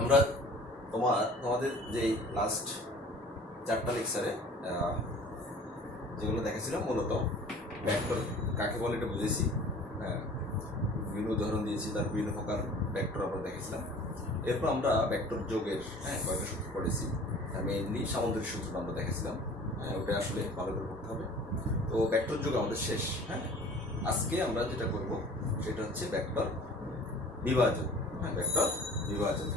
আমরা তোমাদের যে লাস্ট 4টা লেকচারে যেগুলো দেখেছিলাম মূলত ভেক্টর কাকে বলে এটা বুঝেছি। হ্যাঁ, বিভিন্ন উদাহরণ দিয়েছি, তার বিভিন্ন প্রকার ভেক্টর আমরা দেখেছিলাম। এরপর আমরা ভেক্টর যোগের কয়েকটা সূত্র পড়েছি, মেইনলি সামুদ্রিক সূত্রটা আমরা দেখেছিলাম। ওটা আসলে ভালো করে পড়তে হবে। তো ভেক্টর যোগ আমাদের শেষ। আজকে আমরা যেটা করব সেটা হচ্ছে ভেক্টর বিভাজন। ভেক্টর বিভাজন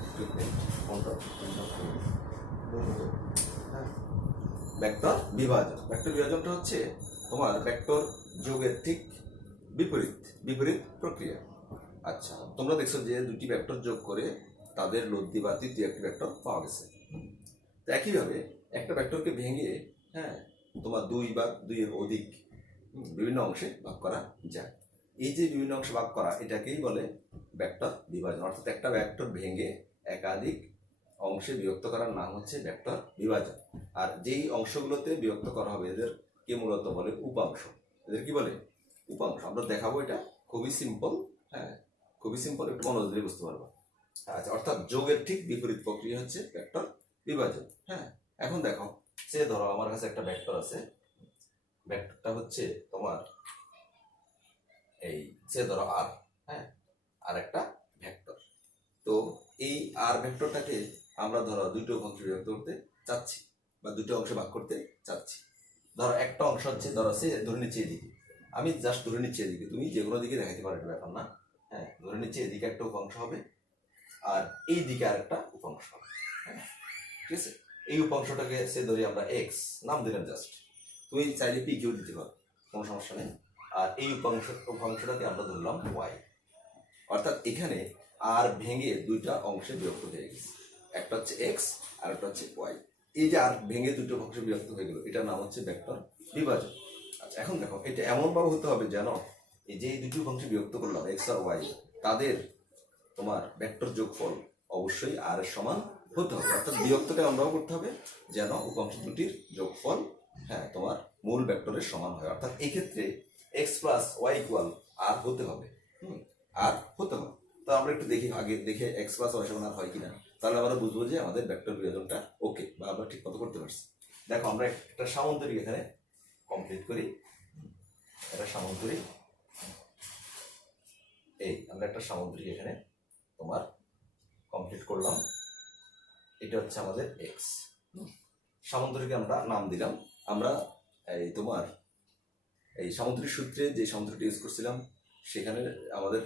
ভেক্টর বিভাজনটা হচ্ছে তোমার ভেক্টর যোগের ঠিক বিপরীত প্রক্রিয়া। আচ্ছা, তোমরা দেখছো যে দুটি ভেক্টর যোগ করে তাদের লব্ধি বা তৃতীয় একটি ভেক্টর পাওয়া গেছে। তো একইভাবে একটা ভেক্টরকে ভেঙে তোমার 2 বা 2 এর অধিক বিভিন্ন অংশে ভাগ করা যায়। এই যে বিভিন্ন অংশে ভাগ করা, এটাকেই বলে ভেক্টর বিভাজন। অর্থাৎ একটা ভেক্টর ভেঙে একাধিক অংশে বিভক্ত করার নাম হচ্ছে ভেক্টর বিভাজন। আর যেই অংশগুলোতে বিভক্ত করা হবে এদেরকে মূলত বলে উপাংশ। এদের কি বলে? উপাংশ। আমরা দেখাবো, এটা খুবই সিম্পল। খুবই সিম্পল, একটু মনোযোগ দিয়ে বুঝতে পারবো। আচ্ছা, অর্থাৎ যোগের ঠিক বিপরীত প্রক্রিয়া হচ্ছে ভেক্টর বিভাজন। এখন দেখো, সে ধরো আমার কাছে একটা ভেক্টর আছে। ভেক্টরটা হচ্ছে তোমার এই সে ধরো আর আর একটা ভেক্টর। তো এই আর ভেক্টরটাকে আমরা ধরো দুটো অংশে বিভক্ত করতে চাচ্ছি বা দুটো অংশে ভাগ করতে চাচ্ছি। ধরো একটা অংশ হচ্ছে, ধরো সে ধরে নিচ্ছে এদিকে, আমি জাস্ট ধরে নিচ্ছি এদিকে, তুমি যে কোনো দিকে দেখাইতে পারো, এটা ব্যাপার না। ধরে নিচ্ছে এদিকে একটা উপাংশ হবে আর এই দিকে আর একটা উপাংশ হবে। ঠিক আছে, এই উপাংশটাকে সে ধরি আমরা এক্স নাম দিলাম জাস্ট। তুমি চাইলে পি কিউ দিতে পারো, কোনো সমস্যা নেই। আর এই উপাংশটাকে আমরা ধরলাম ওয়াই। অর্থাৎ এখানে আর ভেঙে দুইটা অংশে বিভক্ত হয়ে গেছে, একটা হচ্ছে এক্স আর একটা হচ্ছে ওয়াই। এই যে আর ভেঙে দুটো অংশে বিভক্ত হয়ে গেল, এটার নাম হচ্ছে ভেক্টর বিভাজন। আচ্ছা, এখন দেখো, এটা এমন ভাবে হতে হবে যেন এই যে দুটো অংশে বিভক্ত করলাম এক্স আর ওয়াই, তাদের তোমার ভেক্টর যোগফল অবশ্যই আর এর সমান হতে হবে। অর্থাৎ বিভক্তটা এমনভাবে করতে হবে যেন উপাংশ দুটির যোগফল তোমার মূল ভেক্টরের সমান হয়। অর্থাৎ এই ক্ষেত্রে এক্স প্লাস ওয়াই ইকুয়াল আর হতে হবে। আর হতে হবে। তো আমরা একটু দেখি, আগে দেখে এক্স প্লাস ওয়াই সমান আর হয় কিনা, তাহলে আমরা বুঝবো যে আমাদের ভেক্টর বিভাজনটা ওকে বা আমরা ঠিক মতো করতে পারছি। দেখো, আমরা একটা সামান্তরিক এখানে কমপ্লিট করি। একটা সামান্তরিক, এই আমরা একটা সামান্তরিক এখানে তোমার কমপ্লিট করলাম। এটা হচ্ছে আমাদের এক্স। সামান্তরিকে আমরা নাম দিলাম, আমরা এই তোমার এই সামুদ্রিক সূত্রে যে সামুদ্রিকটা ইউজ করছিলাম সেখানে আমাদের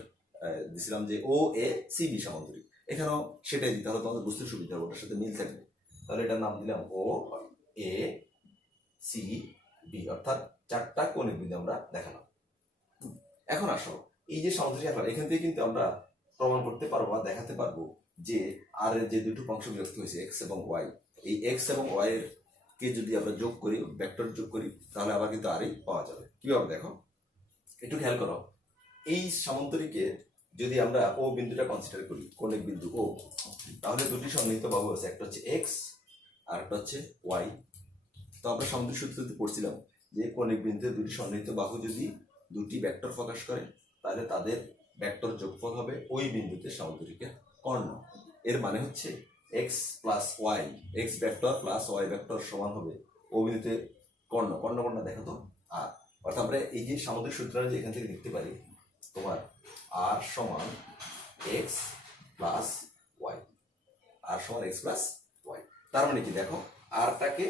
দিছিলাম যে ও এ সি বি সামুদ্রিক। এখানেও সেটাই দিতে হবে, তোমাদের বুঝতে সুবিধা হবে, ওটার সাথে মিল থাকবে। তাহলে এটার নাম দিলাম ও এ সি বি, অর্থাৎ 4টা কৌণিক বিন্দু আমরা দেখালাম। এখন আসো, এই যে সামুদ্রিক আকার, এখান থেকে কিন্তু আমরা প্রমাণ করতে পারবো বা দেখাতে পারবো যে আর এর যে দুটো অংশ বিভক্ত হয়েছে এক্স এবং ওয়াই, এই এক্স এবং ওয়াই এর কে যদি আমরা যোগ করি, ভেক্টর যোগ করি, তাহলে আবার কিন্তু আরই পাওয়া যাবে। কিভাবে দেখো, একটু খেয়াল করো। এই সামান্তরিকে যদি আমরা ও বিন্দুটা কনসিডার করি, কৌণিক বিন্দু ও, তাহলে দুটি সন্নিহিত বাহু আছে, একটা হচ্ছে এক্স আর একটা হচ্ছে ওয়াই। তো আমরা সামুদ্রিক সূত্রতে পড়ছিলাম যে কৌণিক বিন্দুতে দুটি সন্নিহিত বাহু যদি দুটি ভেক্টর প্রকাশ করে, তাহলে তাদের ভেক্টর যোগফল হবে ওই বিন্দুতে সামুদ্রিকের কর্ণ। এর মানে হচ্ছে X plus Y, X vector plus Y vector সমান হবে ও বিন্দুতে কর্ণ। কর্ণ দেখো তো আর, অর্থাৎ আমরা এই যে সামুদ্রিক সূত্রটা যে এখান থেকে লিখতে পারি তোমার আর সমান এক্স প্লাস ওয়াই, আর সমান এক্স প্লাস ওয়াই। তার মানে কি দেখো, আরটাকে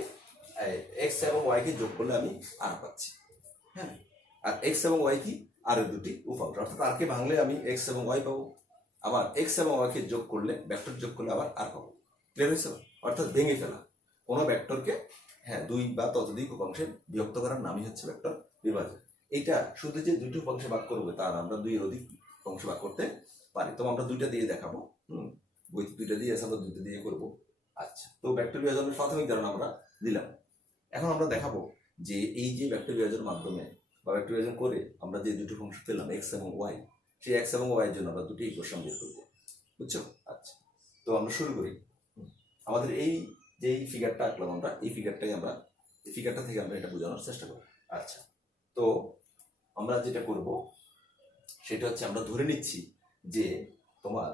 এক্স এবং ওয়াই কে যোগ করলে আমি আর পাচ্ছি। আর এক্স এবং ওয়াই কি আর দুটি উপাংশ, অর্থাৎ আর কে ভাঙলে আমি এক্স এবং ওয়াই পাবো, আবার এক্স এবং ওয়াই কে যোগ করলে, ভেক্টর যোগ করলে আবার আর পাবো। ক্লিয়ার হয়েছে? অর্থাৎ ভেঙে ফেলা কোনো ভেক্টরকে 2 বা ততোধিক উপাংশে বিভক্ত করার নামই হচ্ছে ভেক্টর বিভাজন। এটা শুধু যে দুটো উপাংশে ভাগ করবে তার, আমরা 2 এর অধিক অংশে ভাগ করতে পারি। তো আমরা 2টা দিয়ে দেখাবো। বইতে 2টা দিয়ে আছে, আমরা 2টা দিয়ে করবো। আচ্ছা, তো ভেক্টর বিভাজনের প্রাথমিক ধারণা আমরা দিলাম। এখন আমরা দেখাবো যে এই যে ভেক্টর বিভাজনের মাধ্যমে বা ভেক্টর বিভাজন করে আমরা যে দুটো অংশ পেলাম এক্স এবং ওয়াই, সেই এক্স এবং ওয়াই এর জন্য আমরা দুটি ইকুয়েশন বের করবো। বুঝছো? আচ্ছা, তো আমরা শুরু করি। আমাদের এই যে ফিগারটা আঁকলাম আমরা, এই ফিগারটা থেকে আমরা এটা বোঝানোর চেষ্টা করব। আচ্ছা, তো আমরা যেটা করব সেটা হচ্ছে, আমরা ধরে নিচ্ছি যে তোমার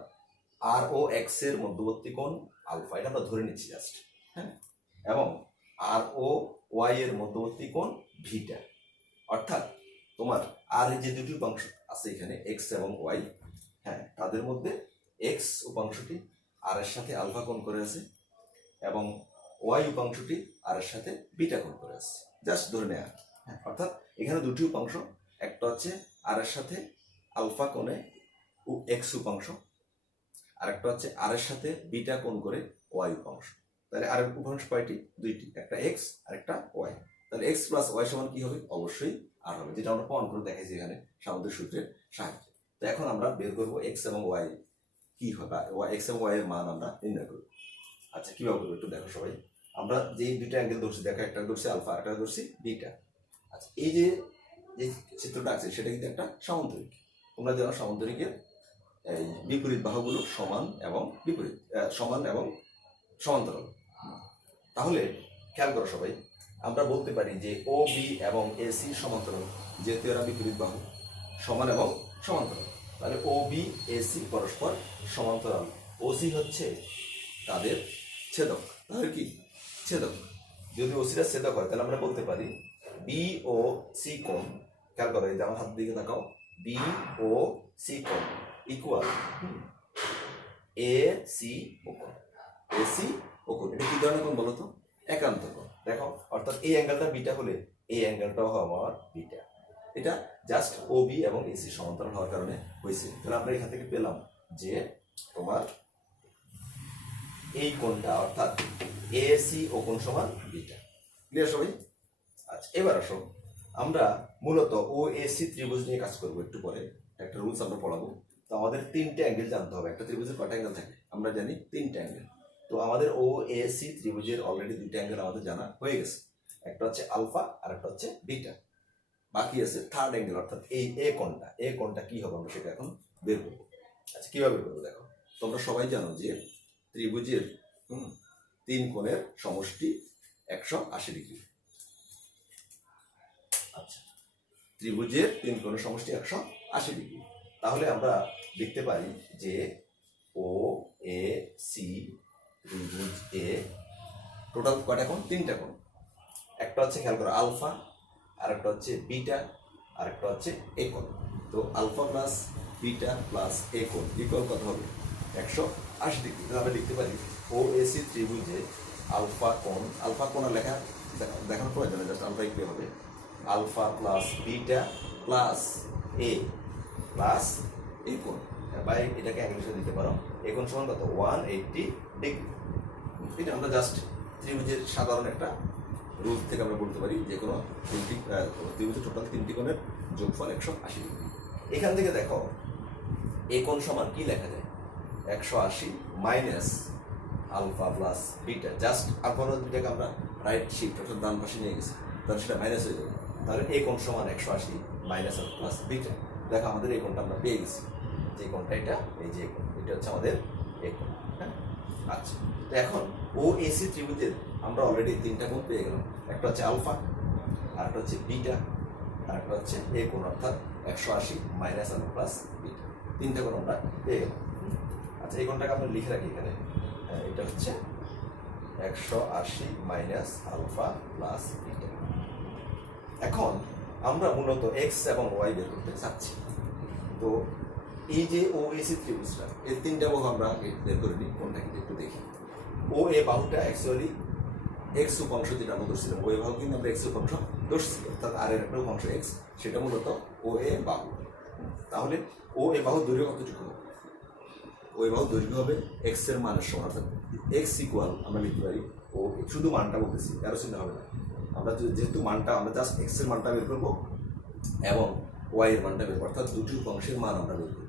আর ও এক্স এর মধ্যবর্তী কোণ আলফা, এটা আমরা ধরে নিচ্ছি জাস্ট, হ্যাঁ, এবং আর ও ওয়াই এর মধ্যবর্তী কোণ ভিটা। অর্থাৎ তোমার আর যে দুটি উপাংশ আছে এখানে এক্স এবং ওয়াই, হ্যাঁ, তাদের মধ্যে এক্স উপাংশটি আর এর সাথে আলফা কোণ করে আছে এবং ওয়াই উপাংশটি আর এর সাথে বিটা কোণ করে আছে, জাস্ট ধরে নেওয়া। হ্যাঁ, অর্থাৎ এখানে দুটি উপাংশ, একটা হচ্ছে আর এর সাথে আলফা কোণে এক্স উপাংশ, আর একটা হচ্ছে আর এর সাথে বিটা কোণ করে ওয়াই উপাংশ। তাহলে আর উপাংশ কয়টি? দুইটি, একটা এক্স আর একটা ওয়াই। তাহলে এক্স প্লাস ওয়াই সমান কি হবে? অবশ্যই আর হবে, যেটা আমরা প্রমাণ করে দেখাইছি এখানে সামুদ্রিক সূত্রের সাহায্যে। তো এখন আমরা বের করবো এক্স এবং ওয়াই কি হবে, এক্স এবং ওয়াই এর মান আমরা নির্ণয় করবো। আচ্ছা, কিভাবে করবো একটু দেখো সবাই। আমরা যে দুইটা অ্যাঙ্গেল ধরছি দেখো, একটা ধরছি আলফা, একটা ধরছি বিটা। আচ্ছা, এই যে চিত্রটা আছে সেটা কিন্তু একটা সামান্তরিক। তোমরা জানো সামান্তরিকের এই বিপরীত বাহুগুলো সমান এবং বিপরীত, সমান এবং সমান্তরাল। তাহলে খেয়াল করো সবাই, আমরা বলতে পারি যে ও বি এবং এ সি সমান্তরাল, যেহেতু এরা বিপরীত বাহু, সমান এবং সমান্তরাল। তাহলে ও বি এ সি পরস্পর সমান্তরাল, ও সি হচ্ছে তাদের ছেদক। তাহলে কি ছেদক, যদি ও সিটা ছেদক হয় তাহলে আমরা বলতে পারি বি ও সি কোণ, খেয়াল করো, এই যে আমার হাত দিকে তাকাও, বি ও সি কোণ ইকুয়াল এ সি ও কোণ, এ সি ও কোণ। এটা কি ধরনের কোণ বলো তো? একান্ত কোণ। দেখো, অর্থাৎ এই অ্যাঙ্গেলটা বিটা হলে এই অ্যাঙ্গেলটাও হওয়ার বিটা। এটা জাস্ট ও বি এবং এসি সমান্তরাল হওয়ার কারণে হয়েছে। তাহলে আমরা এখান থেকে পেলাম যে তোমার এই কোণটা অর্থাৎ এ সি ও কোণ সমান বিটা। ক্লিয়ার সবাই? আচ্ছা, এবার আসো, আমরা মূলত ও এ সি ত্রিভুজ নিয়ে কাজ করবো একটু পরে, একটা রুলস আমরা পড়াবো। তো আমাদের তিনটে অ্যাঙ্গেল জানতে হবে। একটা ত্রিভুজের কয়টা অ্যাঙ্গেল থাকে? আমরা জানি তিনটে অ্যাঙ্গেল। তো আমাদের ও এ সি ত্রিভুজের অলরেডি দুইটা অ্যাঙ্গেল আমাদের জানা হয়ে গেছে, একটা হচ্ছে আলফা আর একটা হচ্ছে বিটা। বাকি আছে থার্ড অ্যাঙ্গেল, অর্থাৎ এই এ কোণটা, এ কোণটা কি হবে আমরা সেটা এখন বের করবো। আচ্ছা, কিভাবে বের করবো দেখো, তোমরা সবাই জানো যে ত্রিভুজের তিন কোণের সমষ্টি 180 ডিগ্রি। আচ্ছা, ত্রিভুজের তিন কোণের সমষ্টি 180 ডিগ্রি। তাহলে আমরা লিখতে পারি যে ও এ সি ত্রিভুজ এ টোটাল কয়টা কোণ? তিনটা কোণ। একটা হচ্ছে খেয়াল করো আলফা, আর একটা হচ্ছে বিটা, আর একটা হচ্ছে এ কোণ। তো আলফা প্লাস বিটা প্লাস এ কোণ ইকুয়াল কত হবে? 180 ডিগ্রি। আমরা লিখতে পারি ও এ সি ত্রিভুজে আলফা কোণ আর দেখানোর প্রয়োজন, জাস্ট আলফা ইকুয়াল হবে আলফা প্লাস বিটা প্লাস এ প্লাস এ কোণ, বা এটাকে ইংলিশে দিতে পারো এ কোণ সমান কত? 180 ডিগ্রি। এটা আমরা জাস্ট ত্রিভুজের সাধারণ একটা রুল থেকে আমরা বলতে পারি যে কোনো ত্রিভুজের টোটাল তিনটি কোণের যোগফল 180 ডিগ্রি। এখান থেকে দেখো এ কোণ সমান কি লেখা যায়? 180 minus alpha plus beta, just alpha plus বিটাকে আমরা রাইট শিফট অর্থাৎ ডান পাশে নিয়ে গেছি, তাহলে সেটা মাইনাস হয়ে যাবে। তাহলে এ কোণ সমান 180 মাইনাস আলফা প্লাস বিটা। দেখো আমাদের এই কোণটা আমরা পেয়ে গেছি, যে কোণটা এটা, এই যে কোণ, এটা হচ্ছে আমাদের এ কোণ। হ্যাঁ, আচ্ছা, তো এখন ও এসি ত্রিভুজের আমরা অলরেডি তিনটা কোণ পেয়ে গেলাম, একটা হচ্ছে আলফা, আর একটা হচ্ছে বিটা, আর একটা হচ্ছে এ কোণ, অর্থাৎ 180 মাইনাস আলফা প্লাস বিটা। তিনটা কোণ আমরা পেয়ে গেলাম। আচ্ছা, এই কোণটাকে আমরা লিখে রাখি এখানে, এটা হচ্ছে 180 মাইনাস আলফা প্লাস বিটা। এখন আমরা মূলত এক্স এবং ওয়াই বের করতে চাচ্ছি। তো এই যে ও এসি ত্রিভুজটা, এর তিনটা বাহু আমরা বের করে নিই, কোনটা কিন্তু একটু দেখি। ও এ বাহুটা অ্যাকচুয়ালি এক্স উপাংশ, যেটা আমরা ধরছিলাম ও এ বাহু কিন্তু আমরা এক্স উপাংশ ধরছি, অর্থাৎ আর এর একটা উপাংশ এক্স, সেটা মূলত ও এ বাহু। তাহলে ও এ বাহু দৈর্ঘ্য কতটুকু হবে? ও এ বাহু দৈর্ঘ্য হবে এক্স এর মানের সমান, অর্থাৎ এক্স ইকুয়াল আমরা লিখতে পারি, ও শুধু মানটা বলতেছি, কারো চিন্তা হবে না। আমরা যেহেতু মানটা আমরা জাস্ট এক্স এর মানটা বের করবো এবং ওয়াই এর মানটা বের করবো, অর্থাৎ দুটি উপাংশের মান আমরা বের করবো।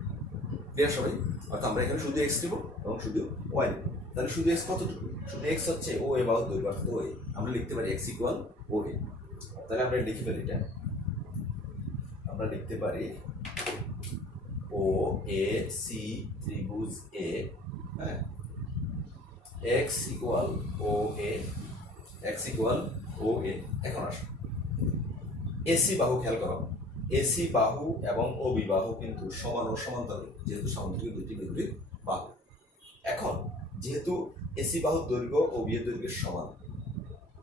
ক্লিয়ার সবাই? অর্থাৎ আমরা এখানে শুধু এক্স নেব এবং শুধু ওয়াই নেব। তাহলে শুধু এক্স কতটুকু? শুধু এক্স হচ্ছে ও এ বাহু দৈর্ঘ্য, অর্থাৎ ও এ। আমরা লিখতে পারি এক্স ইকুয়াল ও এ। তাহলে আমরা লিখে ফেলি এটা, আমরা লিখতে পারি ও এ সি ত্রিভুজ এ, হ্যাঁ, এক্স ইকুয়াল ও এ, এক্স ইকুয়াল ও এ। এখন আসো এসি বাহু, খেয়াল করো এসি বাহু এবং ওবি বাহু কিন্তু সমান ও সমান্তরাল, যেহেতু সামুদ্রিক দুটি বিপরীত বাহু। এখন যেহেতু এসি বাহুর দৈর্ঘ্য ও বি এর দৈর্ঘ্যের সমান,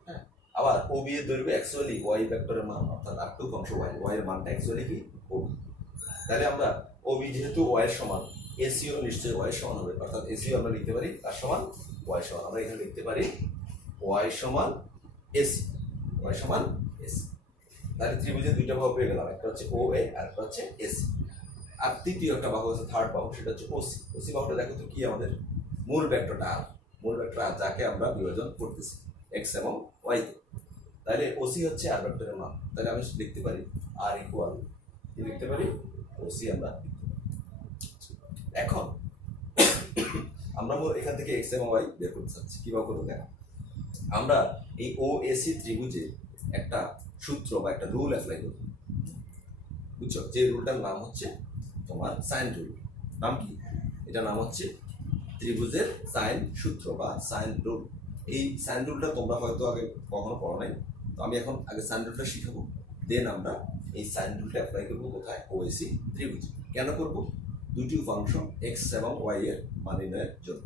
হ্যাঁ, আবার ও বি এর দৈর্ঘ্য অ্যাকচুয়ালি ওয়াই ভেক্টরের মান অর্থাৎ আর টু অংশ ওয়াই এর মানটা অ্যাকচুয়ালি কি ও বি, তাহলে আমরা ও বি যেহেতু ওয়াই এর সমান, এসিও নিশ্চয়ই ওয়াই এর সমান হবে, অর্থাৎ এসিও আমরা লিখতে পারি তার সমান ওয়াই সমান। আমরা এখানে লিখতে পারি ওয়াই সমান এসি, ওয়াই সমান এসি। তাহলে ত্রিভুজের দুইটা বাহু পেয়ে গেলাম, একটা হচ্ছে ও এ আর একটা হচ্ছে এসি। আর তৃতীয় একটা বাহু আছে, থার্ড বাহু, সেটা হচ্ছে ওসি। ওসি বাহুটা দেখো তো কি, আমাদের মূল ভেক্টরটা আর, মূল ভেক্টর আর যাকে আমরা বিভাজন করতেছি এক্স এবং ওয়াই তে। তাহলে ওসি হচ্ছে আর ভেক্টরের মান, তাহলে আমি লিখতে পারি আর ইকুয়াল কি লিখতে পারি, ওসি আমরা লিখতে পারি। এখন আমরা এখান থেকে এক্স এবং ওয়াই বের করতে চাচ্ছি, কিভাবে করবো দেখো। আমরা এই ও এসি ত্রিভুজে একটা সূত্র বা একটা রুল অ্যাপ্লাই করব, বুঝছো? যে রুলটার নাম হচ্ছে তোমার সাইন রুল। নাম কি? এটা নাম হচ্ছে ত্রিভুজের সাইন সূত্র বা সাইন রুল। এই সাইন রুলটা তোমরা হয়তো আগে কখনো পড়ো নাই, তো আমি এখন আগে সাইন রুলটা শিখাবো, দেন আমরা এই সাইন রুলটা অ্যাপ্লাই করবো কোথায়, ওএসি ত্রিভুজ। কেন করব? দুটি উপাংশ এক্স এবং ওয়াই এর মান নির্ণয়ের জন্য।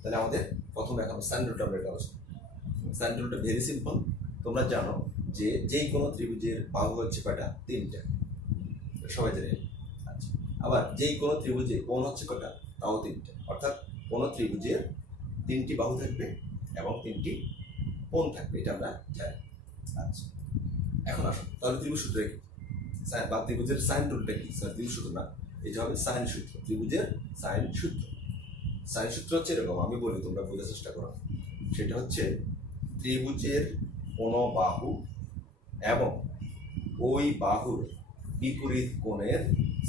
তাহলে আমাদের প্রথমে এখন সাইন রুলটা আমরা এটা আলোচনা। সাইন রুলটা ভেরি সিম্পল, তোমরা জানো যে যেই কোনো ত্রিভুজের বাহু হচ্ছে কয়টা, তিনটা, সবাই জানে। আচ্ছা, আবার যেই কোনো ত্রিভুজে কোণ হচ্ছে কয়টা, তাও তিনটা, অর্থাৎ কোনো ত্রিভুজের তিনটি বাহু থাকবে এবং তিনটি কোণ থাকবে, এটা আমরা জানি। আচ্ছা, এখন আসো তাহলে ত্রিভুজ সূত্র কি, বা ত্রিভুজের সাইন রুলটা কি? ত্রিভুজ সূত্র না, এটা হবে সাইন সূত্র। ত্রিভুজের সাইন সূত্র, সাইন সূত্র হচ্ছে এরকম, আমি বলি তোমরা বোঝার চেষ্টা করো। সেটা হচ্ছে ত্রিভুজের কোনো বাহু এবং ওই বাহুর বিপরীত কোণের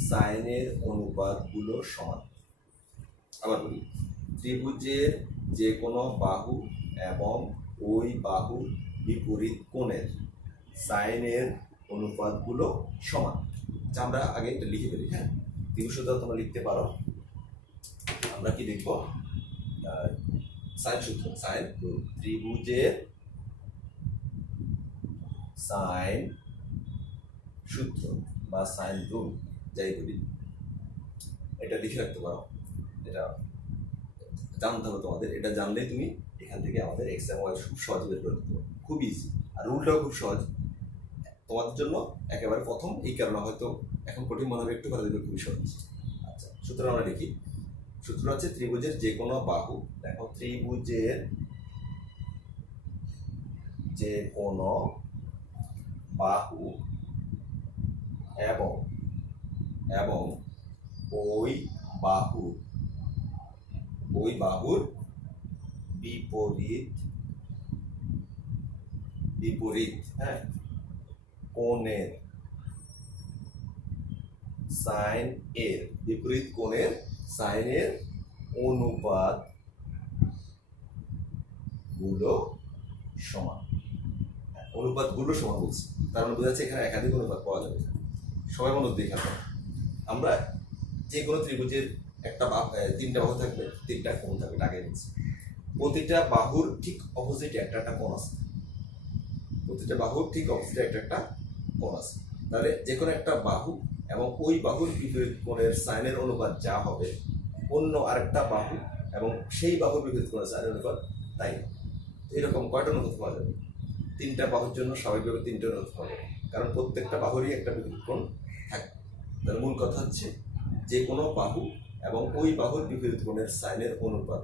সাইনের অনুপাতগুলো সমান। আবার বলি, ত্রিভুজের যে কোনো বাহু এবং ওই বাহুর বিপরীত কোণের সাইনের অনুপাতগুলো সমান। আচ্ছা, আমরা আগে এটা লিখে ফেলি। হ্যাঁ, ত্রিভুজ সূত্র তোমরা লিখতে পারো। আমরা কি লিখবো? সাইন সূত্র, সাইন রুল। ত্রিভুজের সাইন সূত্র বা সাইন রুল, যাই বলি, এটা লিখে রাখতে পারো। এটা জানতে হবে তোমাদের, এটা জানলেই তুমি এখান থেকে আমাদের এক্স এবং ওয়াই খুব সহজে বের করে দিতে পারো, খুব ইজি। আর রুলটাও খুব সহজ তোমাদের জন্য একেবারে প্রথম, এই কারণে হয়তো এখন কঠিন মনে হবে, একটু করে দেবে, খুবই সহজ। আচ্ছা, সুতরাং আমরা লিখি, সূত্র হচ্ছে ত্রিভুজের যে কোনো বাহু, দেখো ত্রিভুজের যে কোনো বাহু এবং এবং ওই বাহুর বিপরীত হ্যাঁ কোণের সাইন এর, বিপরীত কোণের সাইনের অনুপাত গুলো সমান। অনুপাত গুলো সমান বলছি, তার মানে বোঝা যাচ্ছে এখানে একাধিক অনুপাত পাওয়া যাবে। সবাই মনে দেখে আমরা যে কোনো ত্রিভুজের একটা তিনটা বাহু থাকবে, তিনটা কোণ থাকবে, আগে নিচ্ছি। প্রতিটা বাহুর ঠিক অপোজিটে একটা একটা কোণ আছে, প্রতিটা বাহুর ঠিক অপোজিটে একটা একটা কোণ আছে। তাহলে যে কোনো একটা বাহু এবং ওই বাহুর বিপরীত কোণের সাইনের অনুপাত যা হবে, অন্য আরেকটা বাহু এবং সেই বাহুর বিপরীত কোণের সাইনের অনুপাত তাই। এরকম কয়টা অনুপাত পাওয়া যাবে? তিনটা বাহুর জন্য স্বাভাবিকভাবে তিনটা অনুপাত পাওয়া যাবে, কারণ প্রত্যেকটা বাহুরই একটা বিপরীত কোণ থাকে। তার মূল কথা হচ্ছে যে কোনো বাহু এবং ওই বাহুর বিপরীত কোণের সাইনের অনুপাত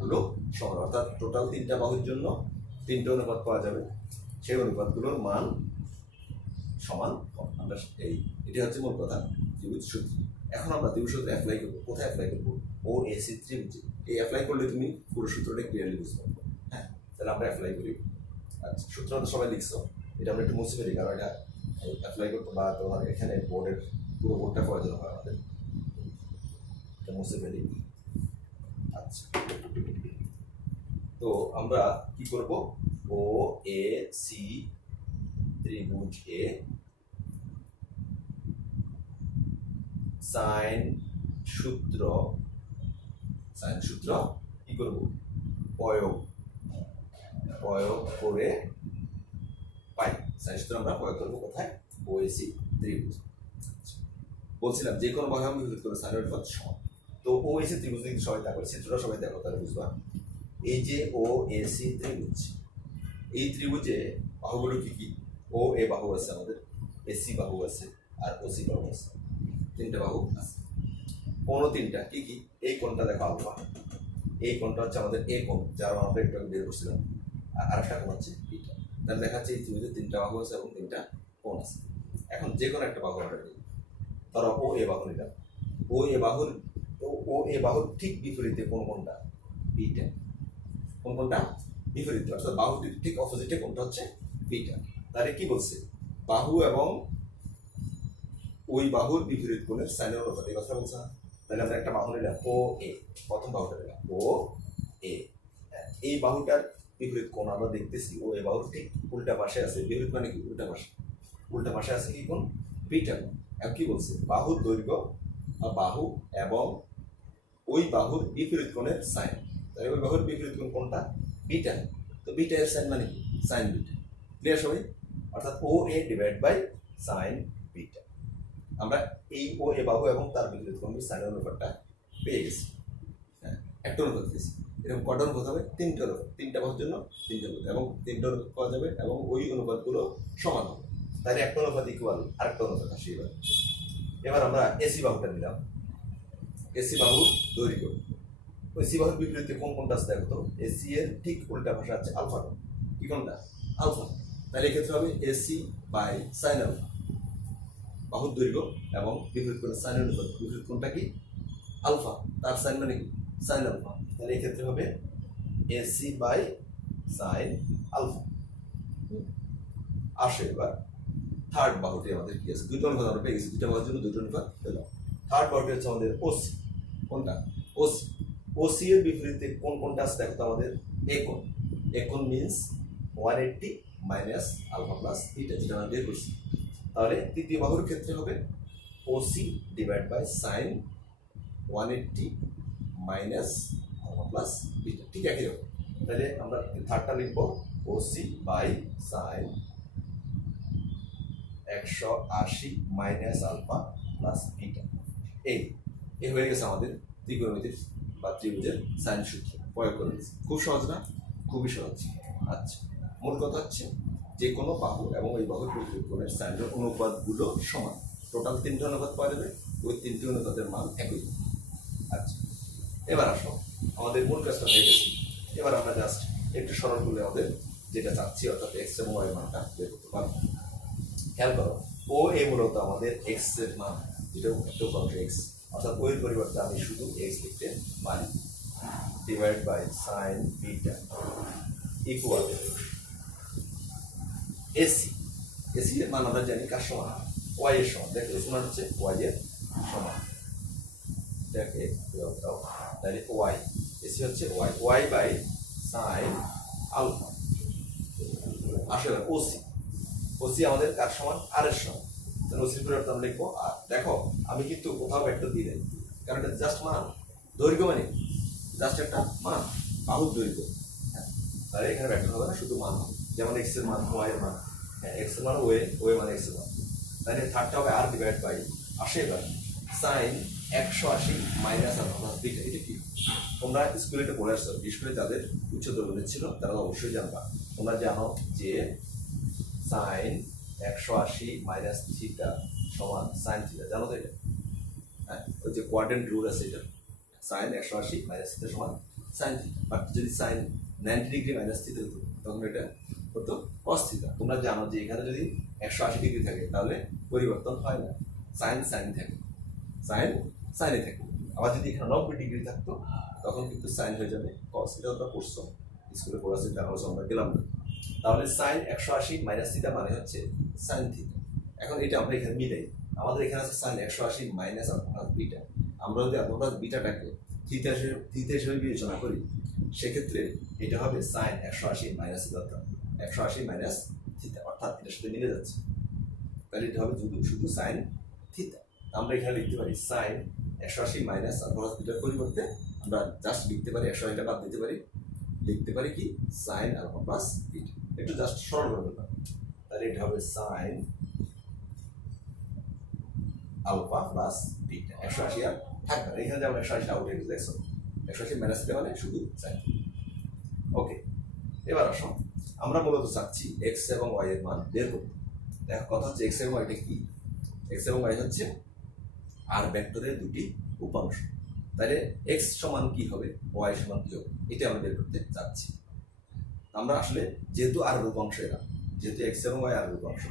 গুলো সমান, অর্থাৎ টোটাল তিনটা বাহুর জন্য তিনটা অনুপাত পাওয়া যাবে, সেই অনুপাতগুলোর মান সমান। আমরা এটি হচ্ছে মূল কথা ত্রিভুজ সূত্র। এখন আমরা ত্রিভুজ সূত্র অ্যাপ্লাই করবো, কোথায় অ্যাপ্লাই করবো? ও এসি ত্রিভুজে। এই অ্যাপ্লাই করলে তুমি পুরো সূত্রটা ক্লিয়ারলি বুঝতে পারবে। হ্যাঁ, তাহলে আমরা অ্যাপ্লাই করি। আচ্ছা, সূত্রটা সবাই লিখছো, এটা আমরা একটু মুছে ফেলি, কারণ এটা অ্যাপ্লাই করতে বা তোমার এখানে বোর্ডের পুরো বোর্ডটা প্রয়োজন হয় আমাদের, এটা মুছে ফেলি। আচ্ছা, তো আমরা কি করব? ও এ সি ত্রিভুজ এ সাইন সূত্র কি করব? প্রয়োগ করে পাই। সাইন সূত্র আমরা প্রয়োগ করবো কোথায়? ওএসি ত্রিভুজ। বলছিলাম যে কোনো বাহু বিপরীত কোণের সাইনের অনুপাত সমান। তো ও এসি ত্রিভুজ কিন্তু সবাই দেখো, চিত্রটা সবাই দেখো তাহলে বুঝবা। এই যে ও এসি ত্রিভুজ, এই ত্রিভুজে বাহুগুলো কি কি? ও এ বাহু আছে আমাদের, এসি বাহু আছে, আর ওসি বাহু আছে, তিনটা বাহু আছে। কোন তিনটা কি কি? এই কোণটা দেখো আলফা, এই কোণটা হচ্ছে আমাদের এ কোণ, যার আমরা একটু বের করছিলাম, আর আরেকটা কোণ হচ্ছে বিটা। তাহলে দেখা যাচ্ছে এই ত্রিভুজে তিনটা বাহু আছে এবং তিনটা কোণ আছে। এখন যে কোনো একটা বাহু আমরা নিই, ধরো ও এ বাহু নিলাম, ও এ বাহুর ঠিক বিপরীতে কোন কোণটা? বিটা। কোন কোণটা? বিপরীতে, অর্থাৎ বাহুটির ঠিক অপোজিটে কোণটা হচ্ছে বিটা। তাহলে কি বলছে? বাহু এবং ওই বাহুর বিপরীত কোণের সাইনের অনুপাত, এই কথা বলছে না? তাহলে আমরা একটা বাহু নিলাম ও এ, প্রথম বাহুটা নিলাম ও এ, এই বাহুটার বিপরীত কোণ আমরা দেখতেছি ও এ বাহুর ঠিক উল্টা পাশে আছে। বিপরীত মানে কি? উল্টা পাশে। উল্টা পাশে আছে কি কোণ? বিটা কোণ। এখন কি বলছে? বাহুর দৈর্ঘ্য বাহু এবং ওই বাহুর বিপরীত কোণের সাইন। তাহলে ওই বাহুর বিপরীত কোণ কোনটা? বিটা। তো বিটা এর সাইন মানে কি? Sign beta. ক্লিয়ার সবাই? অর্থাৎ ও এ ডিভাইড বাই সাইন বিটা। আমরা এই ও এ বাহু এবং তার বিপরীত কোণের সাইনের অনুপাতটা পেয়ে গেছি। হ্যাঁ, একটা অনুপাত পেয়েছি। এরকম কটা অনুপাত হবে? তিনটা অনুপাত। তিনটা বাহুর জন্য তিনটা অনুপাত, এবং তিনটা অনুপাত পাওয়া যাবে এবং ওই অনুপাতগুলো সমান হবে। তাহলে একটা অনুপাত ইকুয়াল আরেকটা অনুপাত আসে। এবার আমরা এসি বাহুটা নিলাম। এসি বাহুর দৈর্ঘ্য, ওই সি বাহুর বিপরীতে কোন কোনটা আছে দেখো তো? এসি এর ঠিক উল্টা ভাষা আছে আলফা কোণ। কি কোনটা? আলফা। তাহলে এক্ষেত্রে হবে এসি বাই সাইন আলফা। বাহুর দৈর্ঘ্য এবং বিপরীত কোণের সাইন অনুপাত, বিপরীত কোণটা কি? আলফা, তার সাইন মানে কি? Sine alpha. তাহলে এক্ষেত্রে হবে এসি বাই সাইন আলফা। আসে এবার থার্ড বাহুটি আমাদের কি আছে? দুটো অনুপাত আমরা পেয়ে গেছি, দুটো বাহুর জন্য দুটো অনুপাত পেলাম। থার্ড বাহুটি হচ্ছে আমাদের ওসি। কোনটা? ওসি। ওসি এর বিপরীতে কোন কোনটা আছে দেখো তো আমাদের? এ কোণ। এ কোণ means 180 minus alpha plus beta, যেটা আমরা বের করছি। তাহলে তৃতীয় বাহুর ক্ষেত্রে হবে OC divide by sine 180 minus alpha plus beta, ঠিক একই রকম। তাহলে আমরা থার্ডটা লিখবো OC by sine 180 minus alpha plus beta. এই হয়ে গেছে আমাদের ত্রিকোণমিতির বা ত্রিভুজের সাইন সূত্র প্রয়োগ করে দিয়েছি। খুব সহজ না? খুবই সহজ। আচ্ছা, মূল কথা হচ্ছে যে কোনো বাহু এবং ওই বাহুর বিপরীত কোণের সাইনের অনুপাতগুলো সমান। টোটাল তিনটে অনুপাত পাওয়া যাবে, ওই তিনটি অনুপাতের মান একই। আচ্ছা, এবার আসো, আমাদের মূল কাজটা হয়ে গেছে। এবার আমরা জাস্ট একটু সরল করলে আমাদের যেটা চাচ্ছি, অর্থাৎ এক্স এবং ওয়াই মানটা বের করতে পারবো। খেয়াল করো, ও এ মূলত আমাদের এক্স এর মান, যেটা এক্স, অর্থাৎ ওই পরিবর্তে আমি শুধু এক্স লিখতে পারি। Divide by sine beta equal AC. AC এর মান আমরা জানি কার সমান? ওয়াই এর সমান। দেখো এসি মান হচ্ছে ওয়াই এর সমান। দেখে তাহলে ওয়াই, এসি হচ্ছে Y, Y by sine alpha. আসলে ওসি, ওসি আমাদের কার সমান? আর এর সমান। তাহলে ওসির পরিবর্তে আমরা লিখবো আর। দেখো আমি কিন্তু কোথাও ভেক্টর দিয়ে দেয়, কারণ এটা জাস্ট মান। দৈর্ঘ্য মানে জাস্ট একটা মান, বাহুর দৈর্ঘ্য। হ্যাঁ, তাহলে এখানে ভেক্টর হবে না, শুধু মান হবে। যেমন এক্স এর মান, ওয়াই এর মান। হ্যাঁ, এক্স এর মান ওয়ে, ওয়ে মানে এক্স এর মান। তাহলে থার্ডটা হবে আর ডিভাইড বাই আসে এবার sine 180 minus alpha plus beta. এটা কি? তোমরা স্কুলে এটা পড়ে আসছো, বিশেষ করে যাদের উচ্চতর গণিত ছিল তারা অবশ্যই জানবা। তোমরা জানো যে সাইন 180 মাইনাস থিটা সমান সাইন থিটা, জানো তো এটা? হ্যাঁ, ওই যে কোয়াড্রেন্ট রুল আছে, এটা সাইন 180 মাইনাস থিটা সমান সাইন থিটা। বাট যদি সাইন 90 ডিগ্রি মাইনাস থিটা হতো তখন এটা হতো কস থিটা। তোমরা জানো যে এখানে যদি 180 ডিগ্রি থাকে তাহলে পরিবর্তন হয় না, সাইন সাইন থাকে, সাইন সাইনে থাকে। আবার যদি এখানে 90 ডিগ্রি থাকতো তখন কিন্তু সাইন হয়ে যাবে কস। এটা তোমরা পড়ছো স্কুলে, পড়াচ্ছি, জানো, আমরা গেলাম না। তাহলে সাইন 180 মাইনাস থিটা মানে হচ্ছে সাইন থিটা। এখন এটা আমরা এখানে মিলাই, আমাদের এখানে আছে sine 180 minus alpha plus beta. আমরা যদি আলফা প্লাস বিটাটাকে থিটা হিসেবে বিবেচনা করি, সেক্ষেত্রে এটা হবে sine 180 minus theta, 180 minus theta, অর্থাৎ এটার সাথে মিলে যাচ্ছে। তাহলে এটা হবে শুধু সাইন থিটা। আমরা এখানে লিখতে পারি সাইন 180 মাইনাস আলফা প্লাস বিটার পরিবর্তে আমরা জাস্ট লিখতে পারি 180টা বাদ দিতে পারি, লিখতে পারি কি সাইন আলফা প্লাস বিটা। একটু জাস্ট সরল করে ফেললাম। তাহলে এটা হবে সাইন আলফা প্লাস বিটা, 180 আর থাকবে না। এখানে যেমন 180 আউট হয়ে গেছে, 180 মাইনাস দিলে মানে শুধু সাইন। ওকে, এবার আসো আমরা মূলত চাচ্ছি এক্স এবং ওয়াই এর মান বের করতে। দেখো কথা হচ্ছে এক্স এবং ওয়াইটা কি, এক্স এবং ওয়াই হচ্ছে আর ভেক্টরের দুটি উপাংশ। তাহলে এক্স সমান কি হবে, ওয়াই সমান কি হবে, এটা আমরা বের করতে চাচ্ছি। আমরা আসলে যেহেতু আর এর উপাংশ এরা, যেহেতু এক্স এবং ওয়াই আর এর উপাংশ,